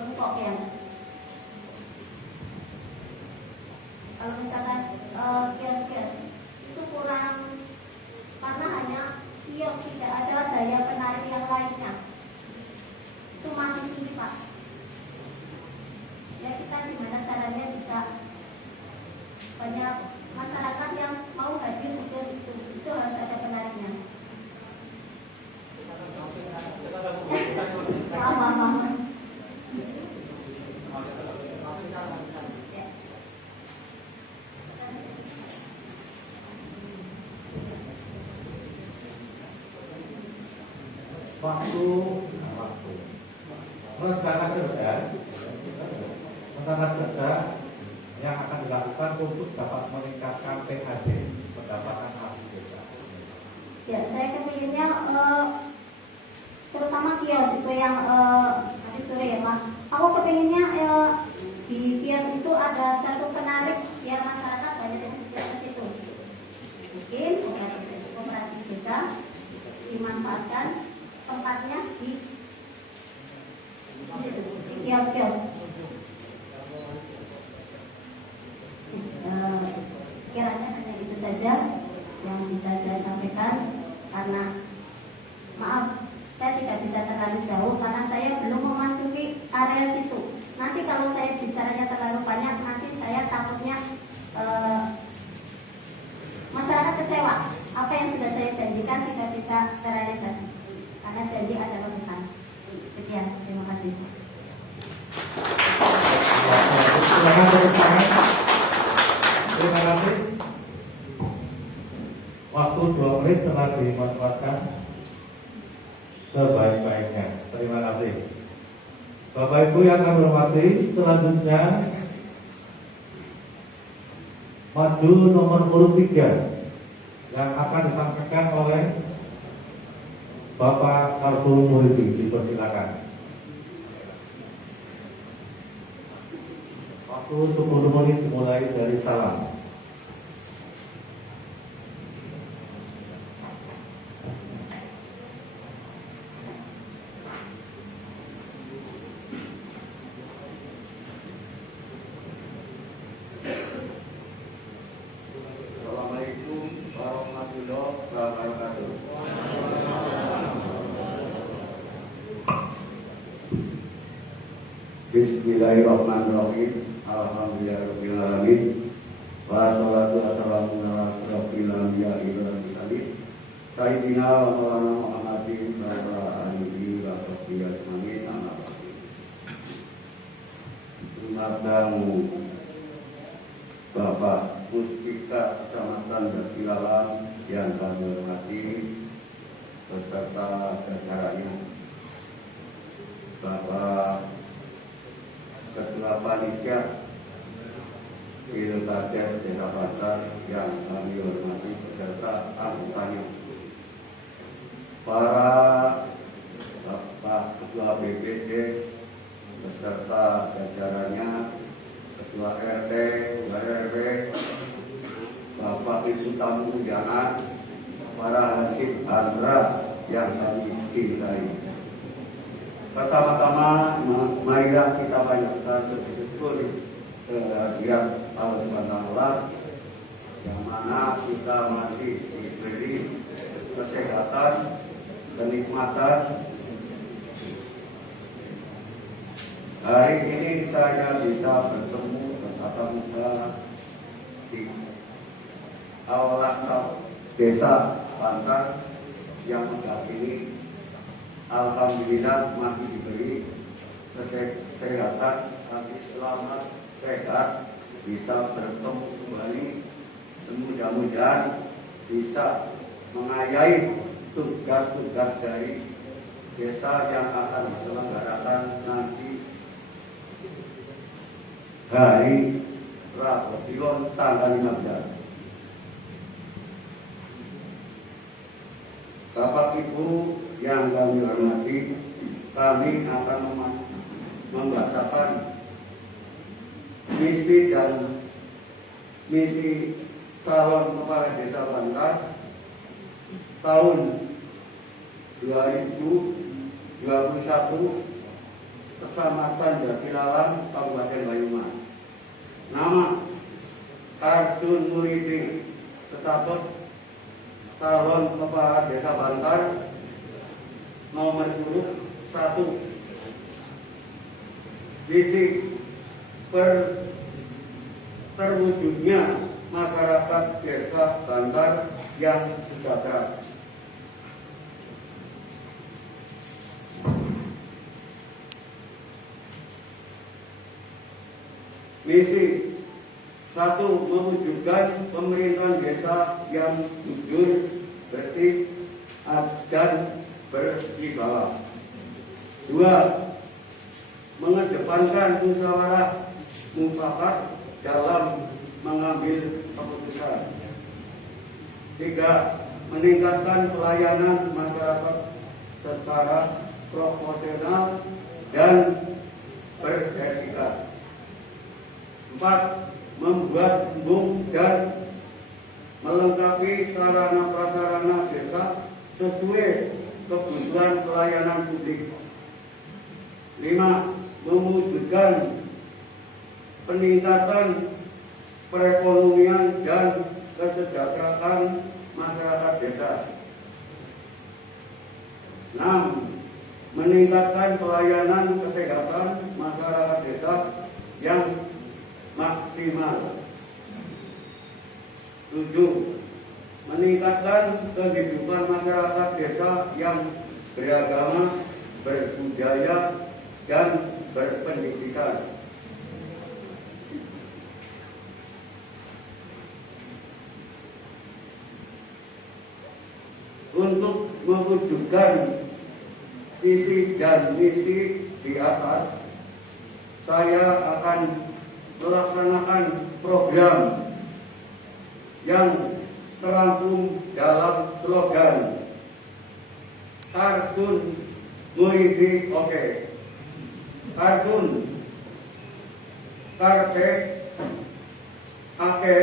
bengkok ya. Kalau misalkan kios-kios itu kurang, karena hanya kios, tidak ada daya penarik yang lainnya, itu masih sulit Pak. Ya, kita gimana caranya bisa banyak masyarakat yang mau hadir di kios itu harus ada penariknya. Sama. Waktu rencana kerja yang akan dilakukan untuk dapat meningkatkan PAD, pendapatan asli desa. Ya, saya kepinginnya terutama kios itu yang nanti sore ya Mas. Aku kepinginnya di kios itu ada satu penarik biar masyarakat banyak yang bisa ke situ. Mungkin koperasi desa dimanfaatkan tempatnya di kios-kios. takutnya masyarakat kecewa apa yang sudah saya janjikan tidak bisa terrealisasi karena janji adalah hutang. Sekian, terima kasih. Silakan tepuk tangan. Terima kasih. Waktu 2 menit telah dimanfaatkan sebaik-baiknya. Terima kasih. Bapak Ibu yang kami hormati, selanjutnya maju nomor urut 3 yang akan disampaikan oleh Bapak Kartul Muridi. Dipersilakan. Waktu 10 menit dimulai dari salam. Assalamualaikum warahmatullahi wabarakatuh. Bismillahirrahmanirrahim. Alhamdulillahirrahmanirrahim. Wassalatu wassalamu ala asyrofil anbiya'i wal mursalin Sayyidina wa maulana Muhammadin wa ala alihi wa sahbihi ajmain. Amma ba'du. Madamu Bapak Puspita Kecamatan Basilalam yang kami hormati beserta jajarannya, Bapak Ketua Panitia Pilkada Desa Bantar yang kami hormati beserta anggotanya, para Bapak Ketua BPD beserta jajarannya, Ketua RT, RW, Bapak Ibu tamu undangan, para hansip handra yang kami cintai. Pertama-tama, marilah kita panjatkan bersyukur kehadiran Allah SWT yang mana kita masih diberi kesehatan, kenikmatan. Hari ini saya bisa bertemu bertatap muka di aula Desa Bantar yang ini alhamdulillah masih diberi kesehatan, hati selamat, sehat, bisa bertemu kembali. Mudah-mudahan bisa mengayahi tugas-tugas dari desa yang akan diselenggarakan nanti hari Rabu tanggal 15. Bapak Ibu yang kami hormati, kami akan membacakan misi calon kepala desa Bantar tahun 2021 Kecamatan Basilalam, Kabupaten Banyumas. Nama Kartul Muridi, status calon kepala desa Bantar, nomor urut 1. Visi terwujudnya masyarakat desa Bantar yang sejahtera. Misi 1. Mewujudkan pemerintahan desa yang jujur, bersih, dan berwibawa. 2. Mengedepankan musyawarah mufakat dalam mengambil keputusan. 3. Meningkatkan pelayanan masyarakat secara profesional dan beretika. 4. Membuat embung dan melengkapi sarana prasarana desa sesuai kebutuhan pelayanan publik. 5. Mewujudkan peningkatan perekonomian dan kesejahteraan masyarakat desa. 6. Meningkatkan pelayanan kesehatan masyarakat desa yang maksimal. 7. Meningkatkan kehidupan masyarakat desa yang beragama, berbudaya, dan berpendidikan. Untuk mewujudkan visi dan misi di atas, saya akan melaksanakan program yang terangkum dalam slogan Kartun Muidi Oke. Kartun Karte Ake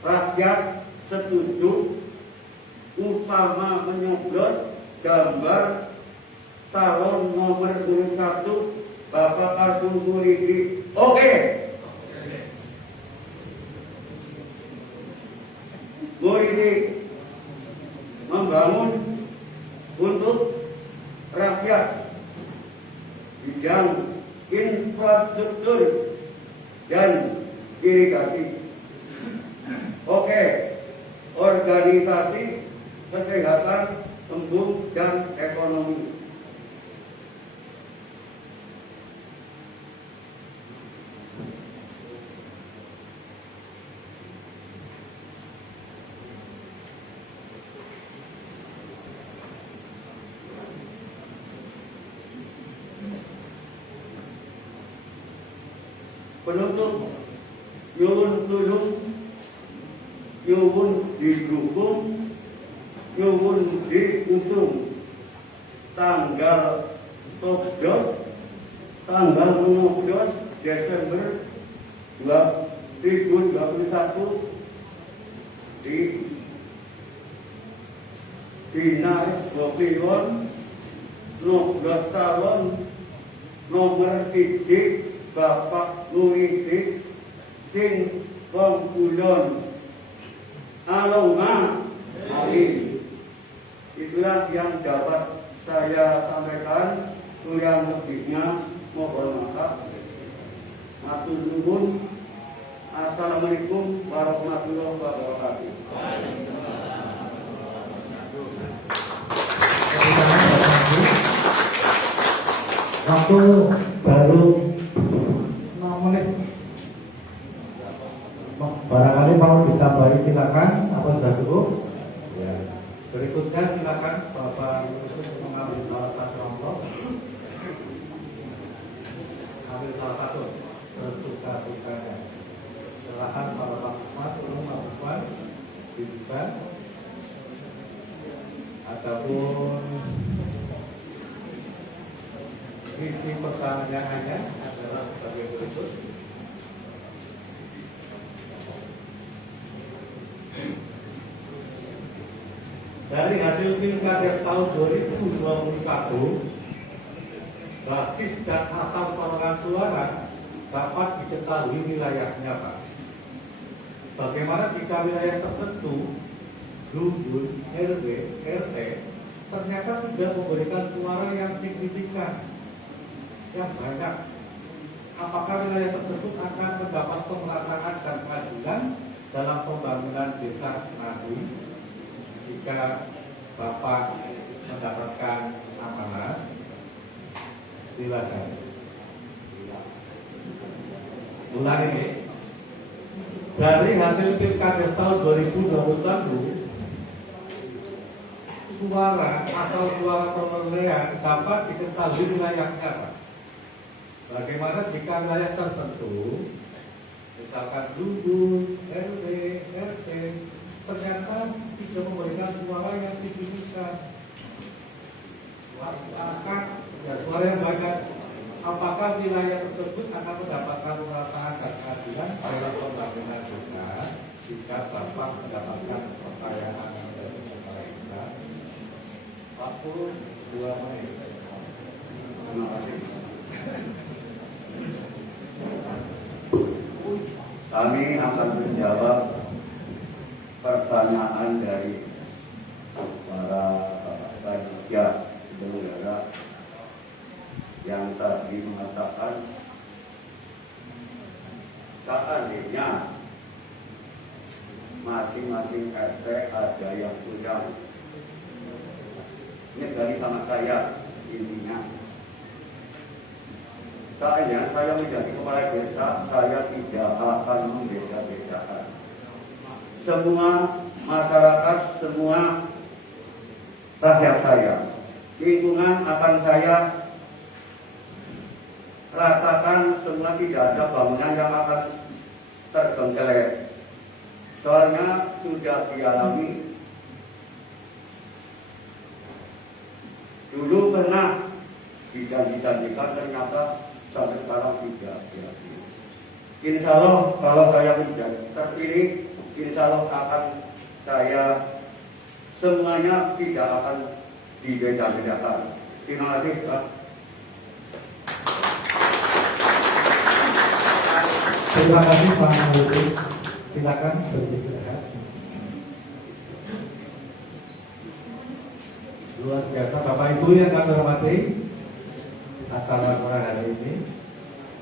Rakyat Setuju, utama menyoblos gambar calon nomor 1 Bapak Kartun Muidi Oke. Muidi membangun untuk rakyat bidang infrastruktur dan irigasi. Oke, organisasi kesehatan, embung, dan ekonomi. Penutup, nyuwun tulung, nyuwun didukung, nyuwun diusung. Tanggal 17 Desember 2021 di Dinas Gopilon Noblos Calon nomor 1 Bapak Muidi sing Pengkulon Aloma Amin. Itulah yang dapat saya sampaikan. Kurang lebihnya mohon maaf. Matur nuwun. Assalamualaikum warahmatullahi wabarakatuh. Waktu baru 6 menit. Barangkali mau ditambahi, silakan. Apa sudah cukup? Ya. Berikutnya silakan Bapak Yusuf mengambil salah satu amplop. Ambil salah satu sesuka-sukanya. Silakan Pak Mas untuk melakukan dibuka ataupun isi pertanyaannya adalah sebagai berikut. Dari hasil pilkada tahun 2021, basis dan asal perolehan suara dapat diketahui wilayahnya, Pak. Bagaimana jika wilayah tertentu, Dusun, RW, RT, ternyata tidak memberikan suara yang signifikan, yang banyak? Apakah wilayah tersebut akan mendapat pemerataan dan keadilan dalam pembangunan desa Nadi? Jika Bapak mendapatkan amanah, silakan. Ulangi ini. Dari hasil pilkada tahun 2021, suara asal suara perolehan dapat diketahui wilayahnya, Pak. Bagaimana jika wilayah tertentu, misalkan Dusun, RW, RT, ternyata tidak memberikan suara yang signifikan, suara yang banyak? Apakah wilayah tersebut akan mendapatkan pemerataan dan keadilan dalam pembangunan desa jika Bapak mendapatkan pertanyaan dari pemerintah? 42 menit. Terima kasih. Kami akan menjawab pertanyaan dari para panitia penyelenggara yang tadi mengatakan Jaya Undang. Ini dari sama saya intinya. Saya menjadi kepala desa, saya tidak akan membeda-bedakan. Semua masyarakat, semua rakyat saya, lingkungan akan saya ratakan, semua tidak ada bangunan yang akan terbengkelek. Soalnya sudah dialami. Dulu pernah dijanjikan, ternyata sampai sekarang tidak jadi. Insya Allah kalau saya menjadi terpilih, insya Allah akan saya semuanya tidak akan dibeda-bedakan. Terima kasih Pak. Terima kasih Pak Nurul. Silakan berbicara. Luar biasa Bapak Ibu yang kami hormati, acara hari ini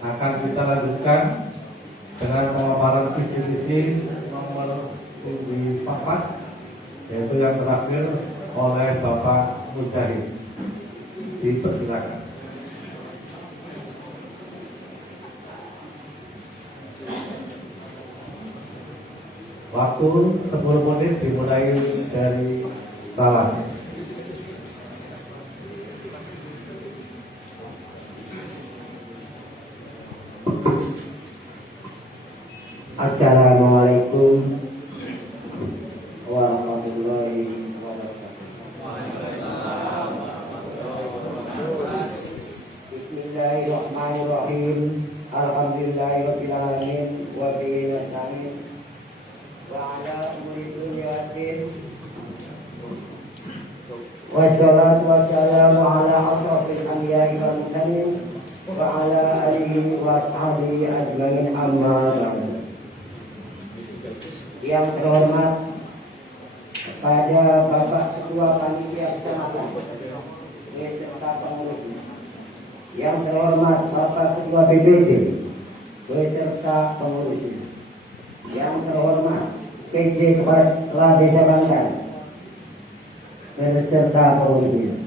akan kita lanjutkan dengan pemaparan visi-visi nomor 4, yaitu yang terakhir oleh Bapak Mujahid. Dipersilakan. Waktu 10 menit dimulai dari salah. Assalamualaikum warahmatullahi wabarakatuh. Bismillahirrahmanirrahim. Alhamdulillahirabbil alamin wa bihi nasta'in wa ala umuri dunya din. Wassalatu wassalamu ala ashrafil anbiya'i wal mursalin wa ala alihi wa sahbihi ajmain, amma ba'du. Yang terhormat kepada Bapak Ketua Panitia Kecamatan beserta pengurus, yang terhormat Bapak Ketua BPD beserta pengurus, yang terhormat PJ Kepala Desa Bantar beserta pengurus,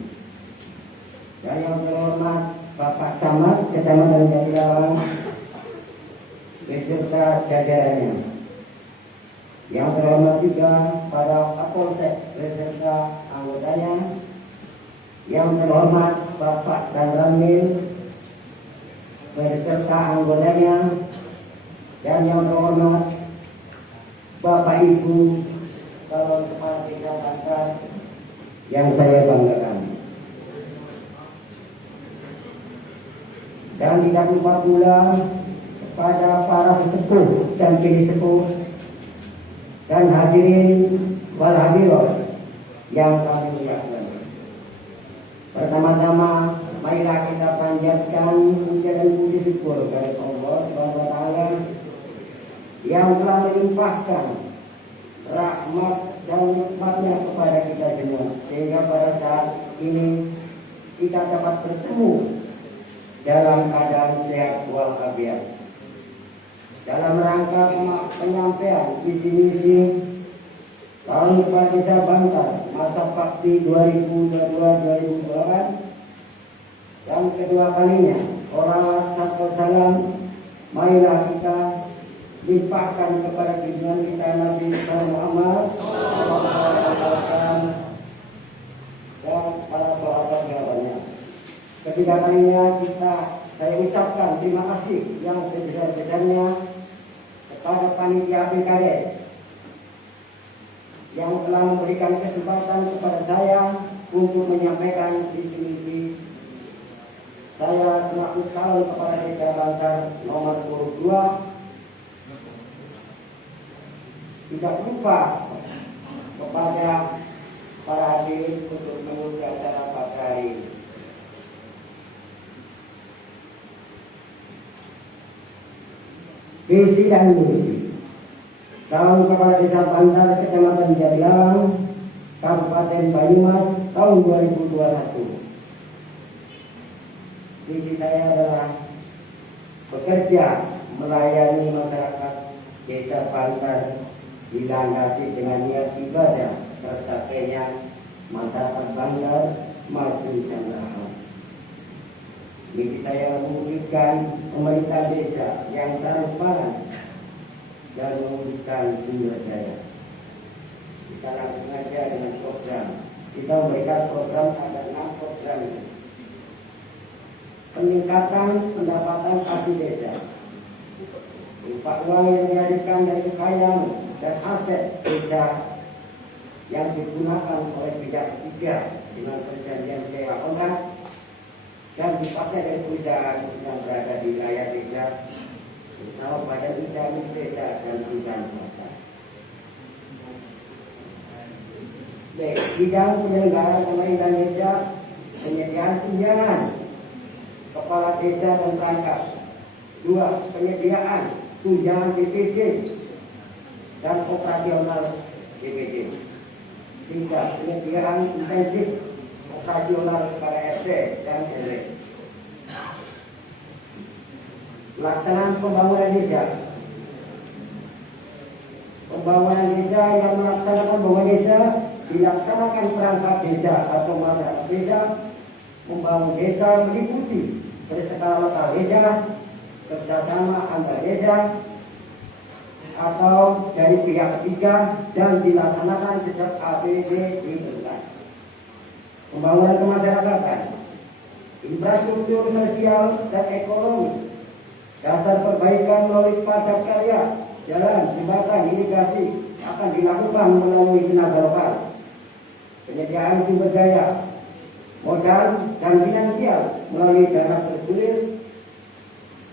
dan yang terhormat Bapak Camat Kecamatan Jatilawan beserta jajarannya. Yang terhormat juga para Kapolsek beserta anggotanya, yang terhormat Bapak Dan Ramil beserta anggotanya, dan yang terhormat Bapak Ibu calon kepala desa Bantar yang saya banggakan. Dan tidak lupa pula kepada para sesepuh dan kini sepuh dan hadirin wal hadirat yang kami muliakan. Pertama-tama, marilah kita panjatkan puja dan puji syukur kepada Allah Subhanahu wa taala yang telah melimpahkan rahmat dan nikmatnya kepada kita semua, sehingga pada saat ini kita dapat bertemu dalam keadaan sehat walafiat. Dalam rangka penyampaian visi misi Tahun Kepala Desa Bantar masa bakti 2022-2024 dan kedua kalinya orang satu salam, marilah kita limpahkan kepada junjungan kita Nabi Muhammad dan para sahabat-sahabatnya. Ketiga kalinya saya ucapkan terima kasih yang sebesar-besarnya kepada panitia PKD yang telah memberikan kesempatan kepada saya untuk menyampaikan visi misi saya selaku calon kepala desa Bantar nomor 22. Tidak lupa kepada para hadirin untuk mengikuti acara pada hari ini. Visi dan misi Calon Kepala Desa Bantar Kecamatan Jatilawan Kabupaten Banyumas tahun 2021. Visi saya adalah bekerja melayani masyarakat Desa Bantar dilandasi dengan niat ibadah tercapainya masyarakat Banjar maju dan rahmat. Ini saya mewujudkan pemerintah desa yang transparan dan mewujudkan sumber daya. Kita langsung saja dengan program. Kita memberikan program, ada 6 program ini. Peningkatan pendapatan asli desa. Upah uang yang dihadirkan dari kekayaan dan aset desa yang digunakan oleh pihak ketiga dengan perjanjian sewa kontrak dan dipakai dari perusahaan yang berada di wilayah desa, terutama pada usaha desa dan perusahaan swasta. Baik, bidang penyelenggaraan pemerintahan desa, penyediaan tunjangan kepala desa dan perangkat. 2. Penyediaan tunjangan DPD dan operasional DPD. 3. Penyediaan intensif operasional kepada RT dan RW. Pelaksanaan pembangunan desa. Pembangunan desa yang melaksanakan pembangunan desa dilaksanakan perangkat desa atau masyarakat desa. Membangun desa meliputi dari skala lokal desa, kerjasama antar desa, atau dari pihak ketiga dan dilaksanakan sejak APBD ditentukan. Pembangunan kemasyarakatan, infrastruktur sosial dan ekonomi, dasar perbaikan melalui padat karya, jalan, jembatan, irigasi akan dilakukan melalui tenaga lokal. Penyediaan sumber daya, modal dan finansial melalui dana tergulir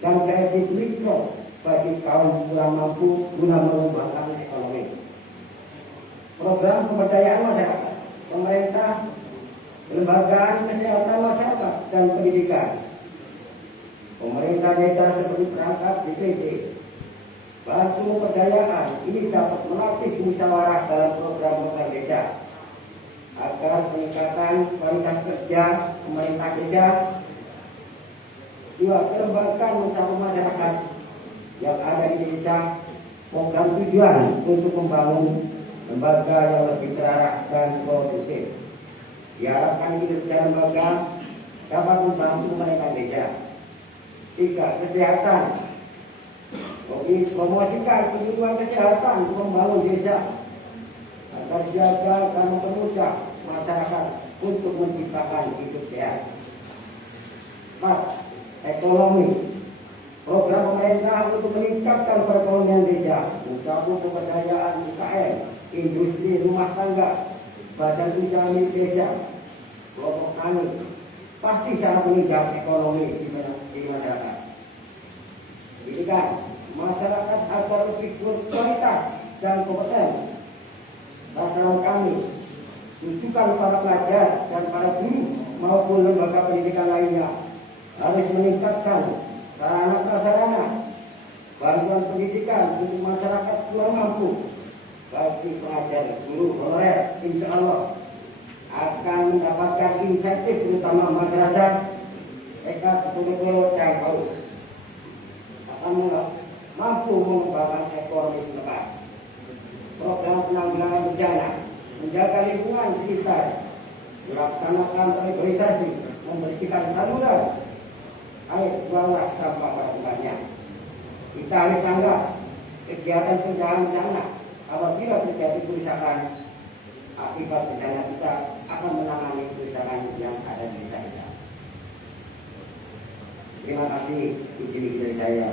dan kredit mikro bagi kaum kurang mampu guna mengembangkan ekonomi. Program pemberdayaan masyarakat, pemerintah, kelembagaan kesehatan masyarakat dan pendidikan. Pemerintah desa seperti perangkat DPD, bantu pemberdayaan ini dapat melatih musyawarah dalam program desa agar peningkatan kualitas kerja pemerintah desa. 2. Kelembagaan mencakup masyarakat yang ada di desa, program tujuan untuk membangun lembaga yang lebih terarah dan produktif. Diharapkan kinerja lembaga dapat membantu mereka desa. 3. Kesehatan. Promosikan kebutuhan kesehatan membangun desa agar siaga dan mempermudah masyarakat untuk menciptakan hidup sehat. 4. Ekonomi. Program pemerintah untuk meningkatkan perekonomian desa, mencakup pemberdayaan UKM, industri rumah tangga, badan usaha milik desa, kelompok tani, pasti sangat meningkat ekonomi di masyarakat. Pendidikan masyarakat agar lebih berkualitas dan kompeten. Sasaran kami tujukan para pelajar dan para guru maupun lembaga pendidikan lainnya harus meningkatkan sarana prasarana bantuan pendidikan untuk masyarakat kurang mampu. Bagi pengajar guru honorer, insya Allah akan mendapatkan insentif terutama madrasah TK Kepulauan dan Paut akan mampu mengembangkan ekonomi setempat. Program penanggulangan bencana, menjaga lingkungan sekitar, melaksanakan reboisasi, membersihkan saluran air, buanglah sampah pada tempatnya. Kita harus tanggap kegiatan pencegahan bencana. Apabila terjadi kerusakan akibat bencana, kita akan menangani kerusakan yang ada di desa kita. Terima kasih izin dari saya.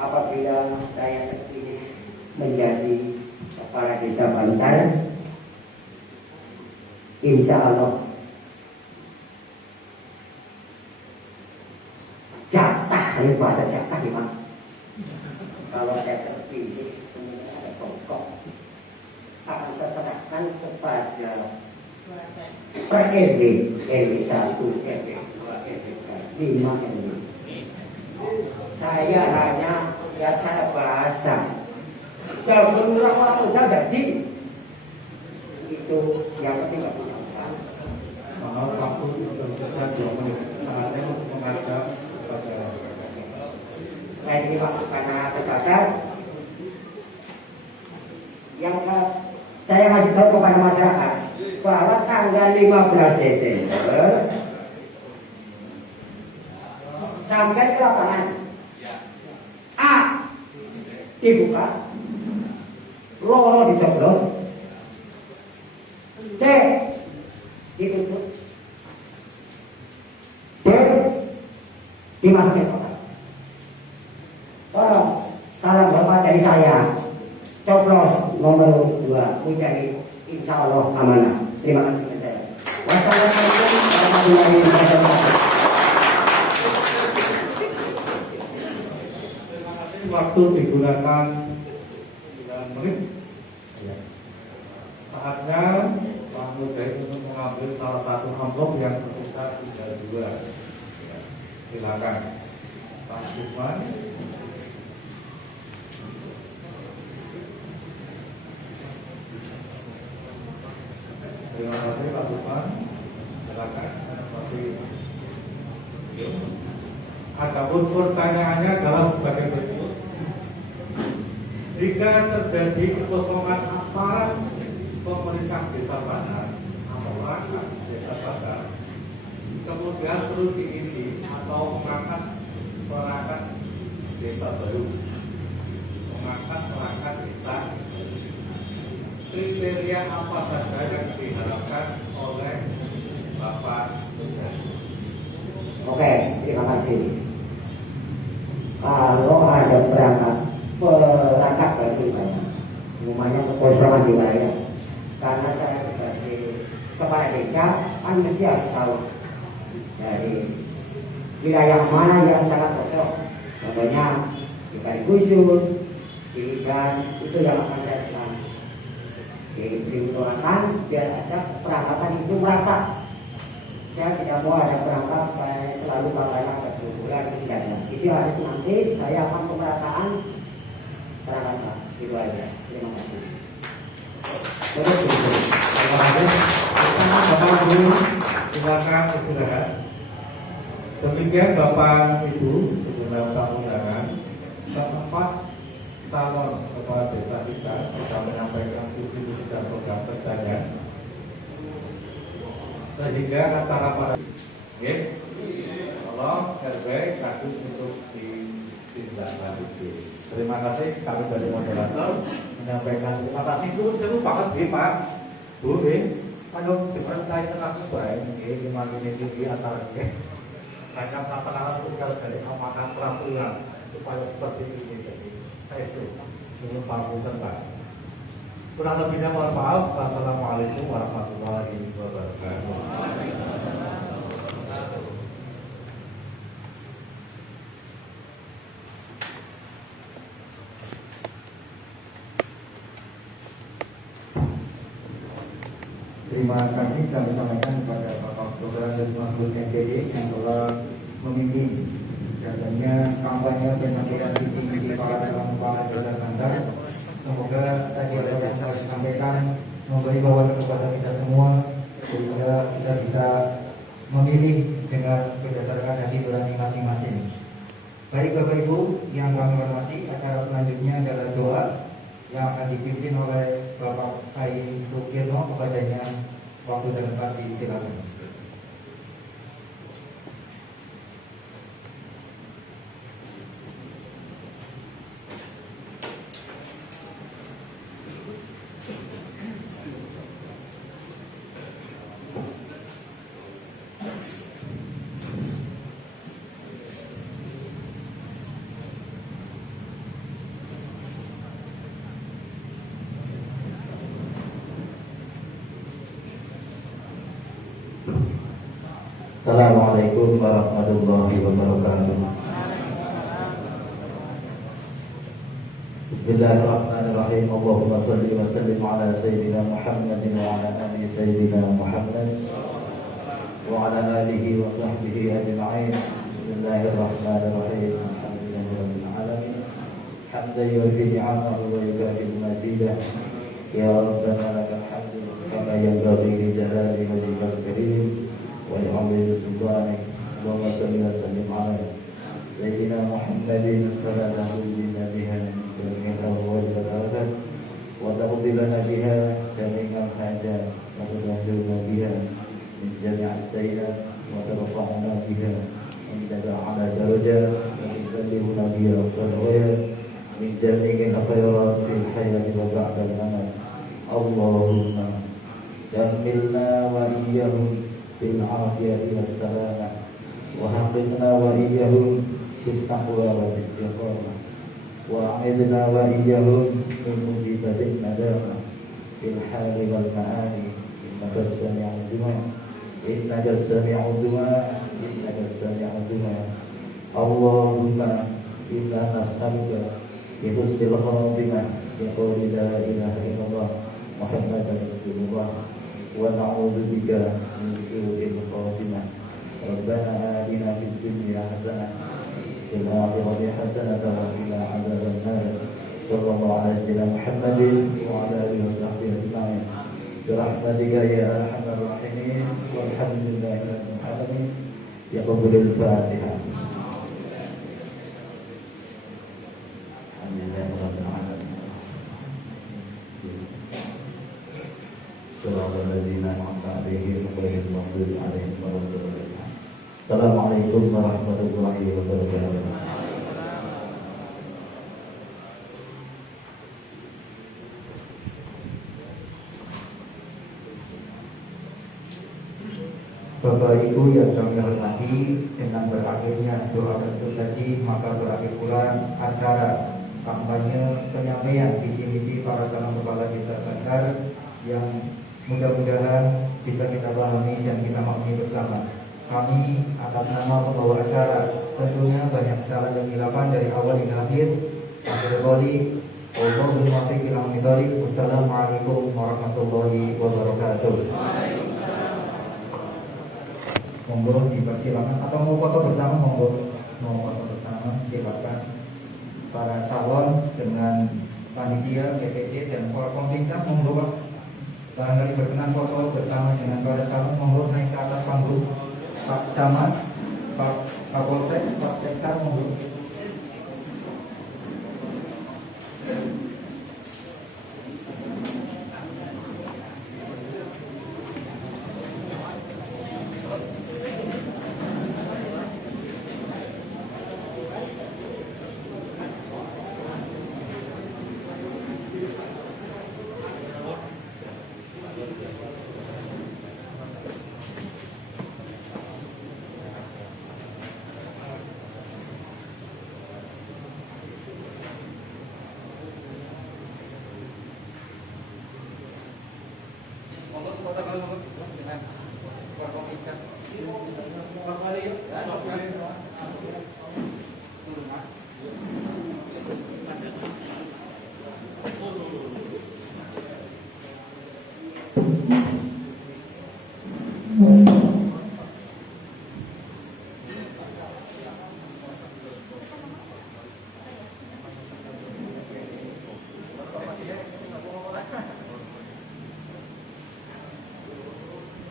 Apabila saya terpilih menjadi kepala desa Banjar, insya Allah jatah daripada jatah di mana? Kalau saya terpilih ada pokok akan terserahkan kepada per RW, RW 1, RW 2, RW 5 RW. Saya hanya cara bahasa. Kalau berulang waktu saya gaji itu yang penting nggak punya usaha. Maaf, waktu sudah 2 menit. Saatnya untuk mengajak kepada Saya ini waktu karena terbatas yang saya kasih tahu kepada kepada masyarakat bahwa tanggal 15 Desember sampai ke lapangan A dibuka, loro dicoblos, C ditutup, D dimasukin kotak. Tolong salam hormat dari saya, coblos nomor 2 mencari insya Allah amanah. Terima kasih. Wassalamualaikum warahmatullahi wabarakatuh. Waktu digunakan 9 menit. Saatnya Pak Mudai untuk mengambil salah satu amplop yang berukuran 32. Ya, silakan Pak Lukman. Terima kasih Pak Lukman. Silakan. Adapun pertanyaannya adalah sebagai berikut. Jika terjadi kekosongan aparat pemerintah desa Bandar atau rakyat desa Bandar, kemudian perlu diisi atau mengangkat perangkat desa baru, mengangkat perangkat desa. Kriteria apa saja yang diharapkan oleh Bapak Mudai? Oke, terima kasih. Kalau ada perangkat baru banyak, rumahnya kekosongan di wilayah. Karena saya sebagai kepala desa kan mesti harus tahu dari wilayah mana yang sangat kosong. Contohnya di Kalikusur, di Iban, itu yang akan saya lakukan. Diusulkan biar ada perangkatan itu merata. Saya tidak mau ada perangkat saya selalu banyak berbulan tidak ada. Itu harus nanti saya akan pemerataan perangkat itu aja. Terima kasih. Terus terima kasih. Bapak Ibu, Silakan istirahat. Demikian Bapak Ibu, sebenarnya tamu undangan, keempat calon kepala desa kita sudah menyampaikan visi misi dan program kerjanya. Sehingga acara para tolong RW kasus untuk ditindaklanjuti. Terima kasih kami dari moderator menyampaikan terima kasih itu saya banget sih Pak Bu kalau dipercaya tengah baik ini makin tinggi antara banyak tantangan tugas dari amanah peraturan supaya seperti ini jadi saya itu sebelum Pak Bu Pak. Kurang lebihnya mohon maaf. Wassalamualaikum warahmatullahi wabarakatuh. Terima kasih kami sampaikan kepada Bapak Saudara dan Mahfud NPD yang telah memimpin jalannya kampanye penyampaian visi misi para dalam kepala desa Bandar. Semoga tadi ada yang saya sampaikan memberi wawasan kepada kita semua sehingga kita bisa memilih dengan berdasarkan hati nurani masing-masing. Baik Bapak Ibu yang kami hormati, acara selanjutnya adalah doa yang akan dipimpin oleh Bapak Kai Sukirno. Kepadanya waktu dan tempat disilakan. Assalamualaikum warahmatullahi wabarakatuh. Bismillahirrahmanirrahim. Allahumma salli wa sallim ala sayyidina Muhammadin wa ala ali sayyidina Muhammad wa ala alihi wa sahbihi ajma'in. Bismillahirrahmanirrahim. Alhamdulillahirabbil alamin. Hamdan yuwaffi ni'amahu wa yukafi mazidah. Ya Rabbana lakal hamdu kama yanbaghi li jalali wajhikal karim wa li'azimi sultanik. Allahumma salli wa sallim ala sayyidina Muhammadin sallallahu alaihi wa sallam wa taqdi lana biha جميع الحاجات وتبلغنا بها من جميع السيئات وترفعنا بها عندك على درجات وتبلغنا بها أفضل الغايات من جميع الخيرات في الحياة وبعد الممات. اللهم كملنا وإياهم بالعافية والسلامة وحققنا وإياهم بالتقوى والاستقامة وأعذنا وإياهم من مصيبة الندامة في الحال والمعاني إنك السميع الدعاء إنك السميع الدعاء إنك السميع الدعاء. اللهم إنا نسألك بحسن الخاتمة بقول لا إله إلا الله محمد رسول الله ونعوذ بك من سوء الخاتمة. ربنا آتنا في الدنيا حسنة في الآخرة حسنة وقنا عذاب النار. صلى الله على سيدنا محمد وعلى آله وصحبه أجمعين برحمتك يا أرحم الراحمين والحمد لله رب العالمين. يقبل الفاتحة. الحمد لله رب العالمين. صراط الذين أنعمت عليهم غير المغضوب عليهم ولا الضالين. Assalamualaikum warahmatullahi wabarakatuh. Bapak Ibu yang kami hormati, dengan berakhirnya doa tentu tadi, maka berakhir pula acara kampanye penyampaian visi misi para calon kepala desa Bandar yang mudah-mudahan bisa kita pahami dan kita maknai bersama. Kami atas nama pembawa acara tentunya banyak sekali yang dilakukan dari awal hingga akhir. Akhir kali, Allahumma muwaffiq ila aqwamit. Wassalamualaikum warahmatullahi wabarakatuh. Monggo dipersilakan atau mau foto bersama, monggo mau foto bersama silakan para calon dengan panitia, PPC dan para pemerintah, monggo Pak. Barangkali berkenan foto bersama dengan para calon, monggo naik ke atas panggung. Pak Camat, Pak Kapolsek, Pak Sektar, monggo.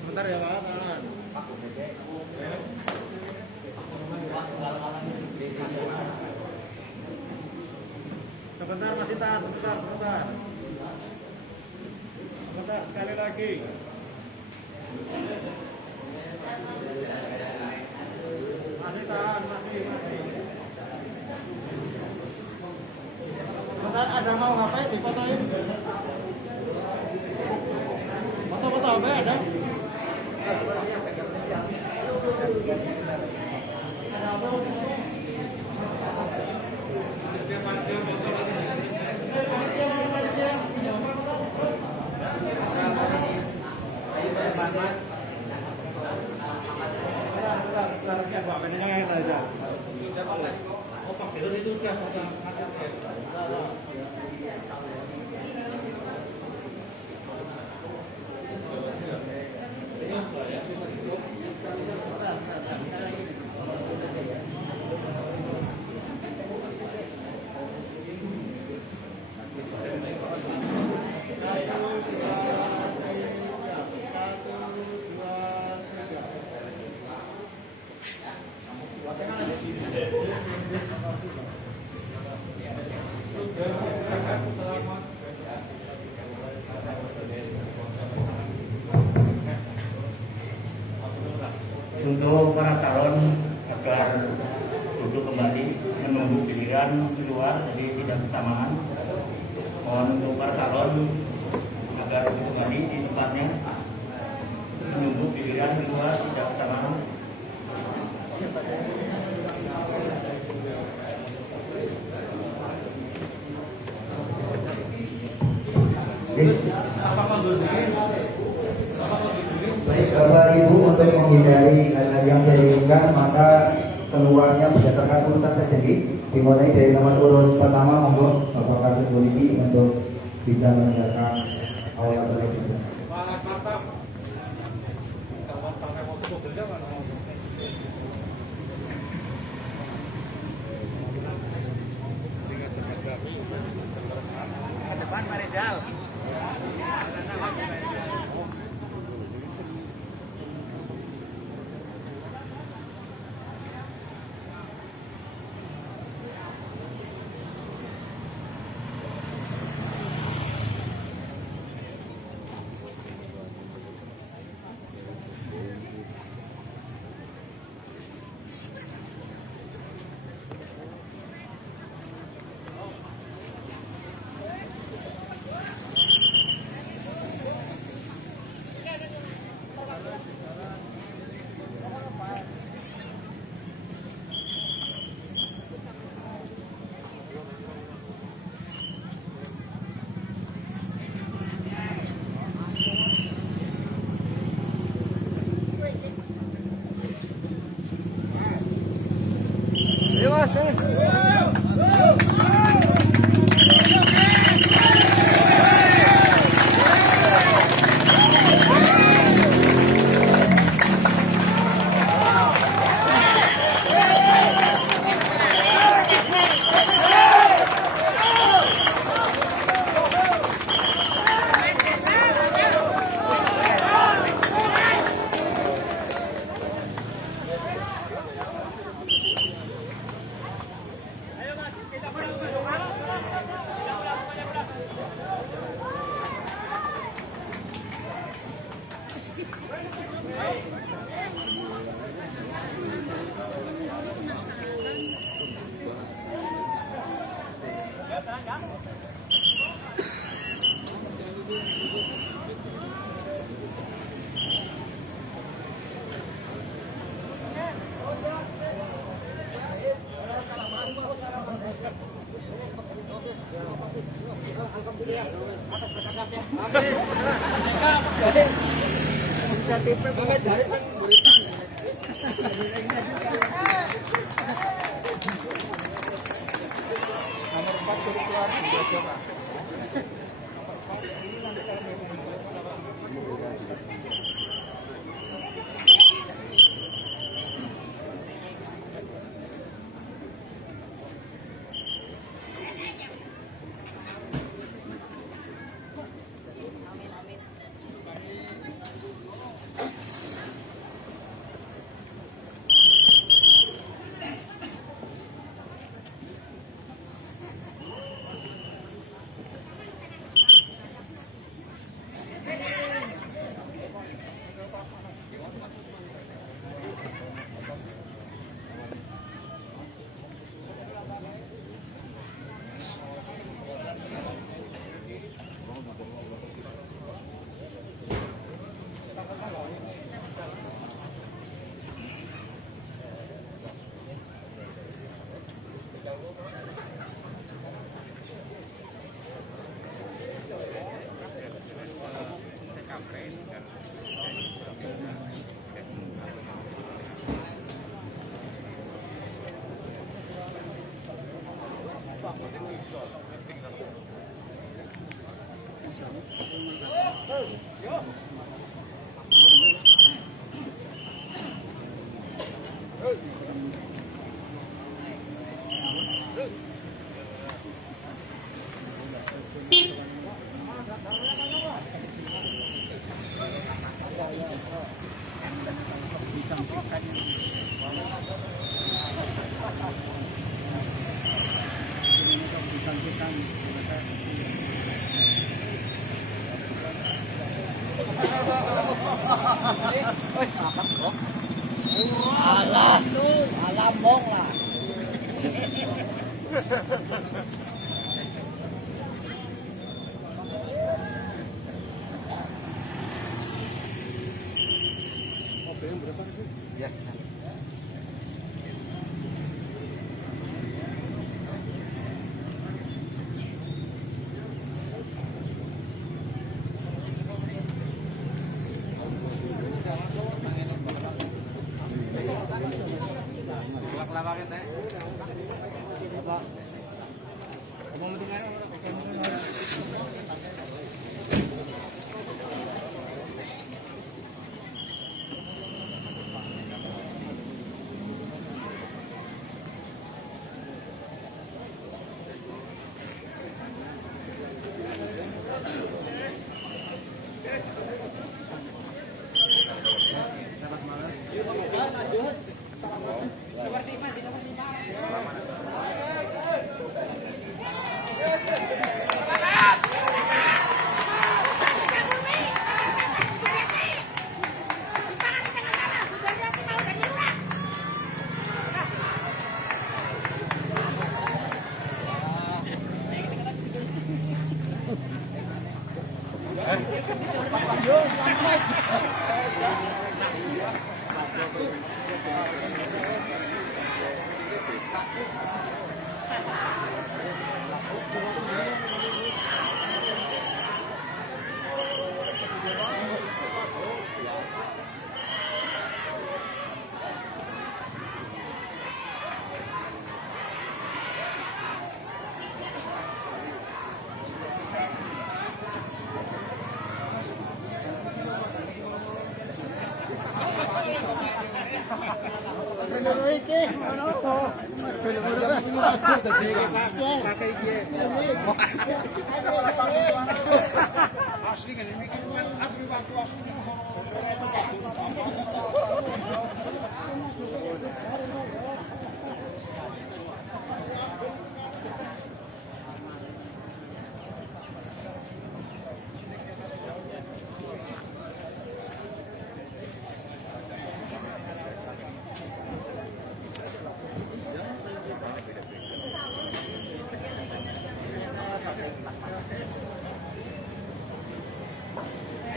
Sebentar ya Pak. Sebentar masih tahan, sebentar. Sebentar, sekali lagi. Masih tahan, masih. Sebentar, ada mau ngapain difotoin? Foto-foto apa ada? untuk para calon agar duduk kembali menunggu giliran keluar, jadi tidak bersamaan. Mohon untuk para calon agar duduk kembali di tempatnya menunggu giliran keluar tidak bersamaan. Baik Bapak Ibu, untuk menghindari hal yang saya inginkan, maka keluarnya berdasarkan urutan terjadi, dimulai dari nomor urut pertama. Monggo Bapak Kasih Polisi untuk bisa mendengarkan awal tersebut.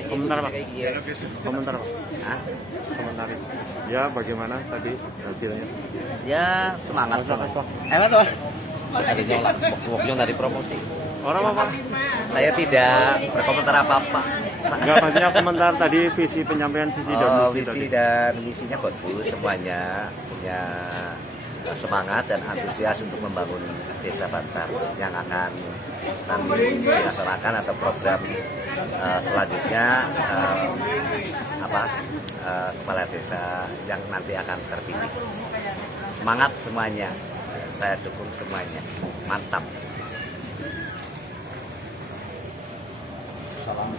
Komentar Pak. Komentar Pak. Komentar. Ya bagaimana tadi hasilnya? Ya semangat sama. Enak tuh. Ada nyolak. Woknya dari promosi. Orang apa? Saya tidak berkomentar apa-apa. Enggak, maksudnya komentar tadi visi penyampaian visi dan misi tadi. Visi dan misinya bagus semuanya, punya semangat dan antusias untuk membangun Desa Bantar yang akan nanti dilaksanakan atau program selanjutnya kepala desa yang nanti akan terpilih. Semangat semuanya, saya dukung semuanya, mantap. Salam.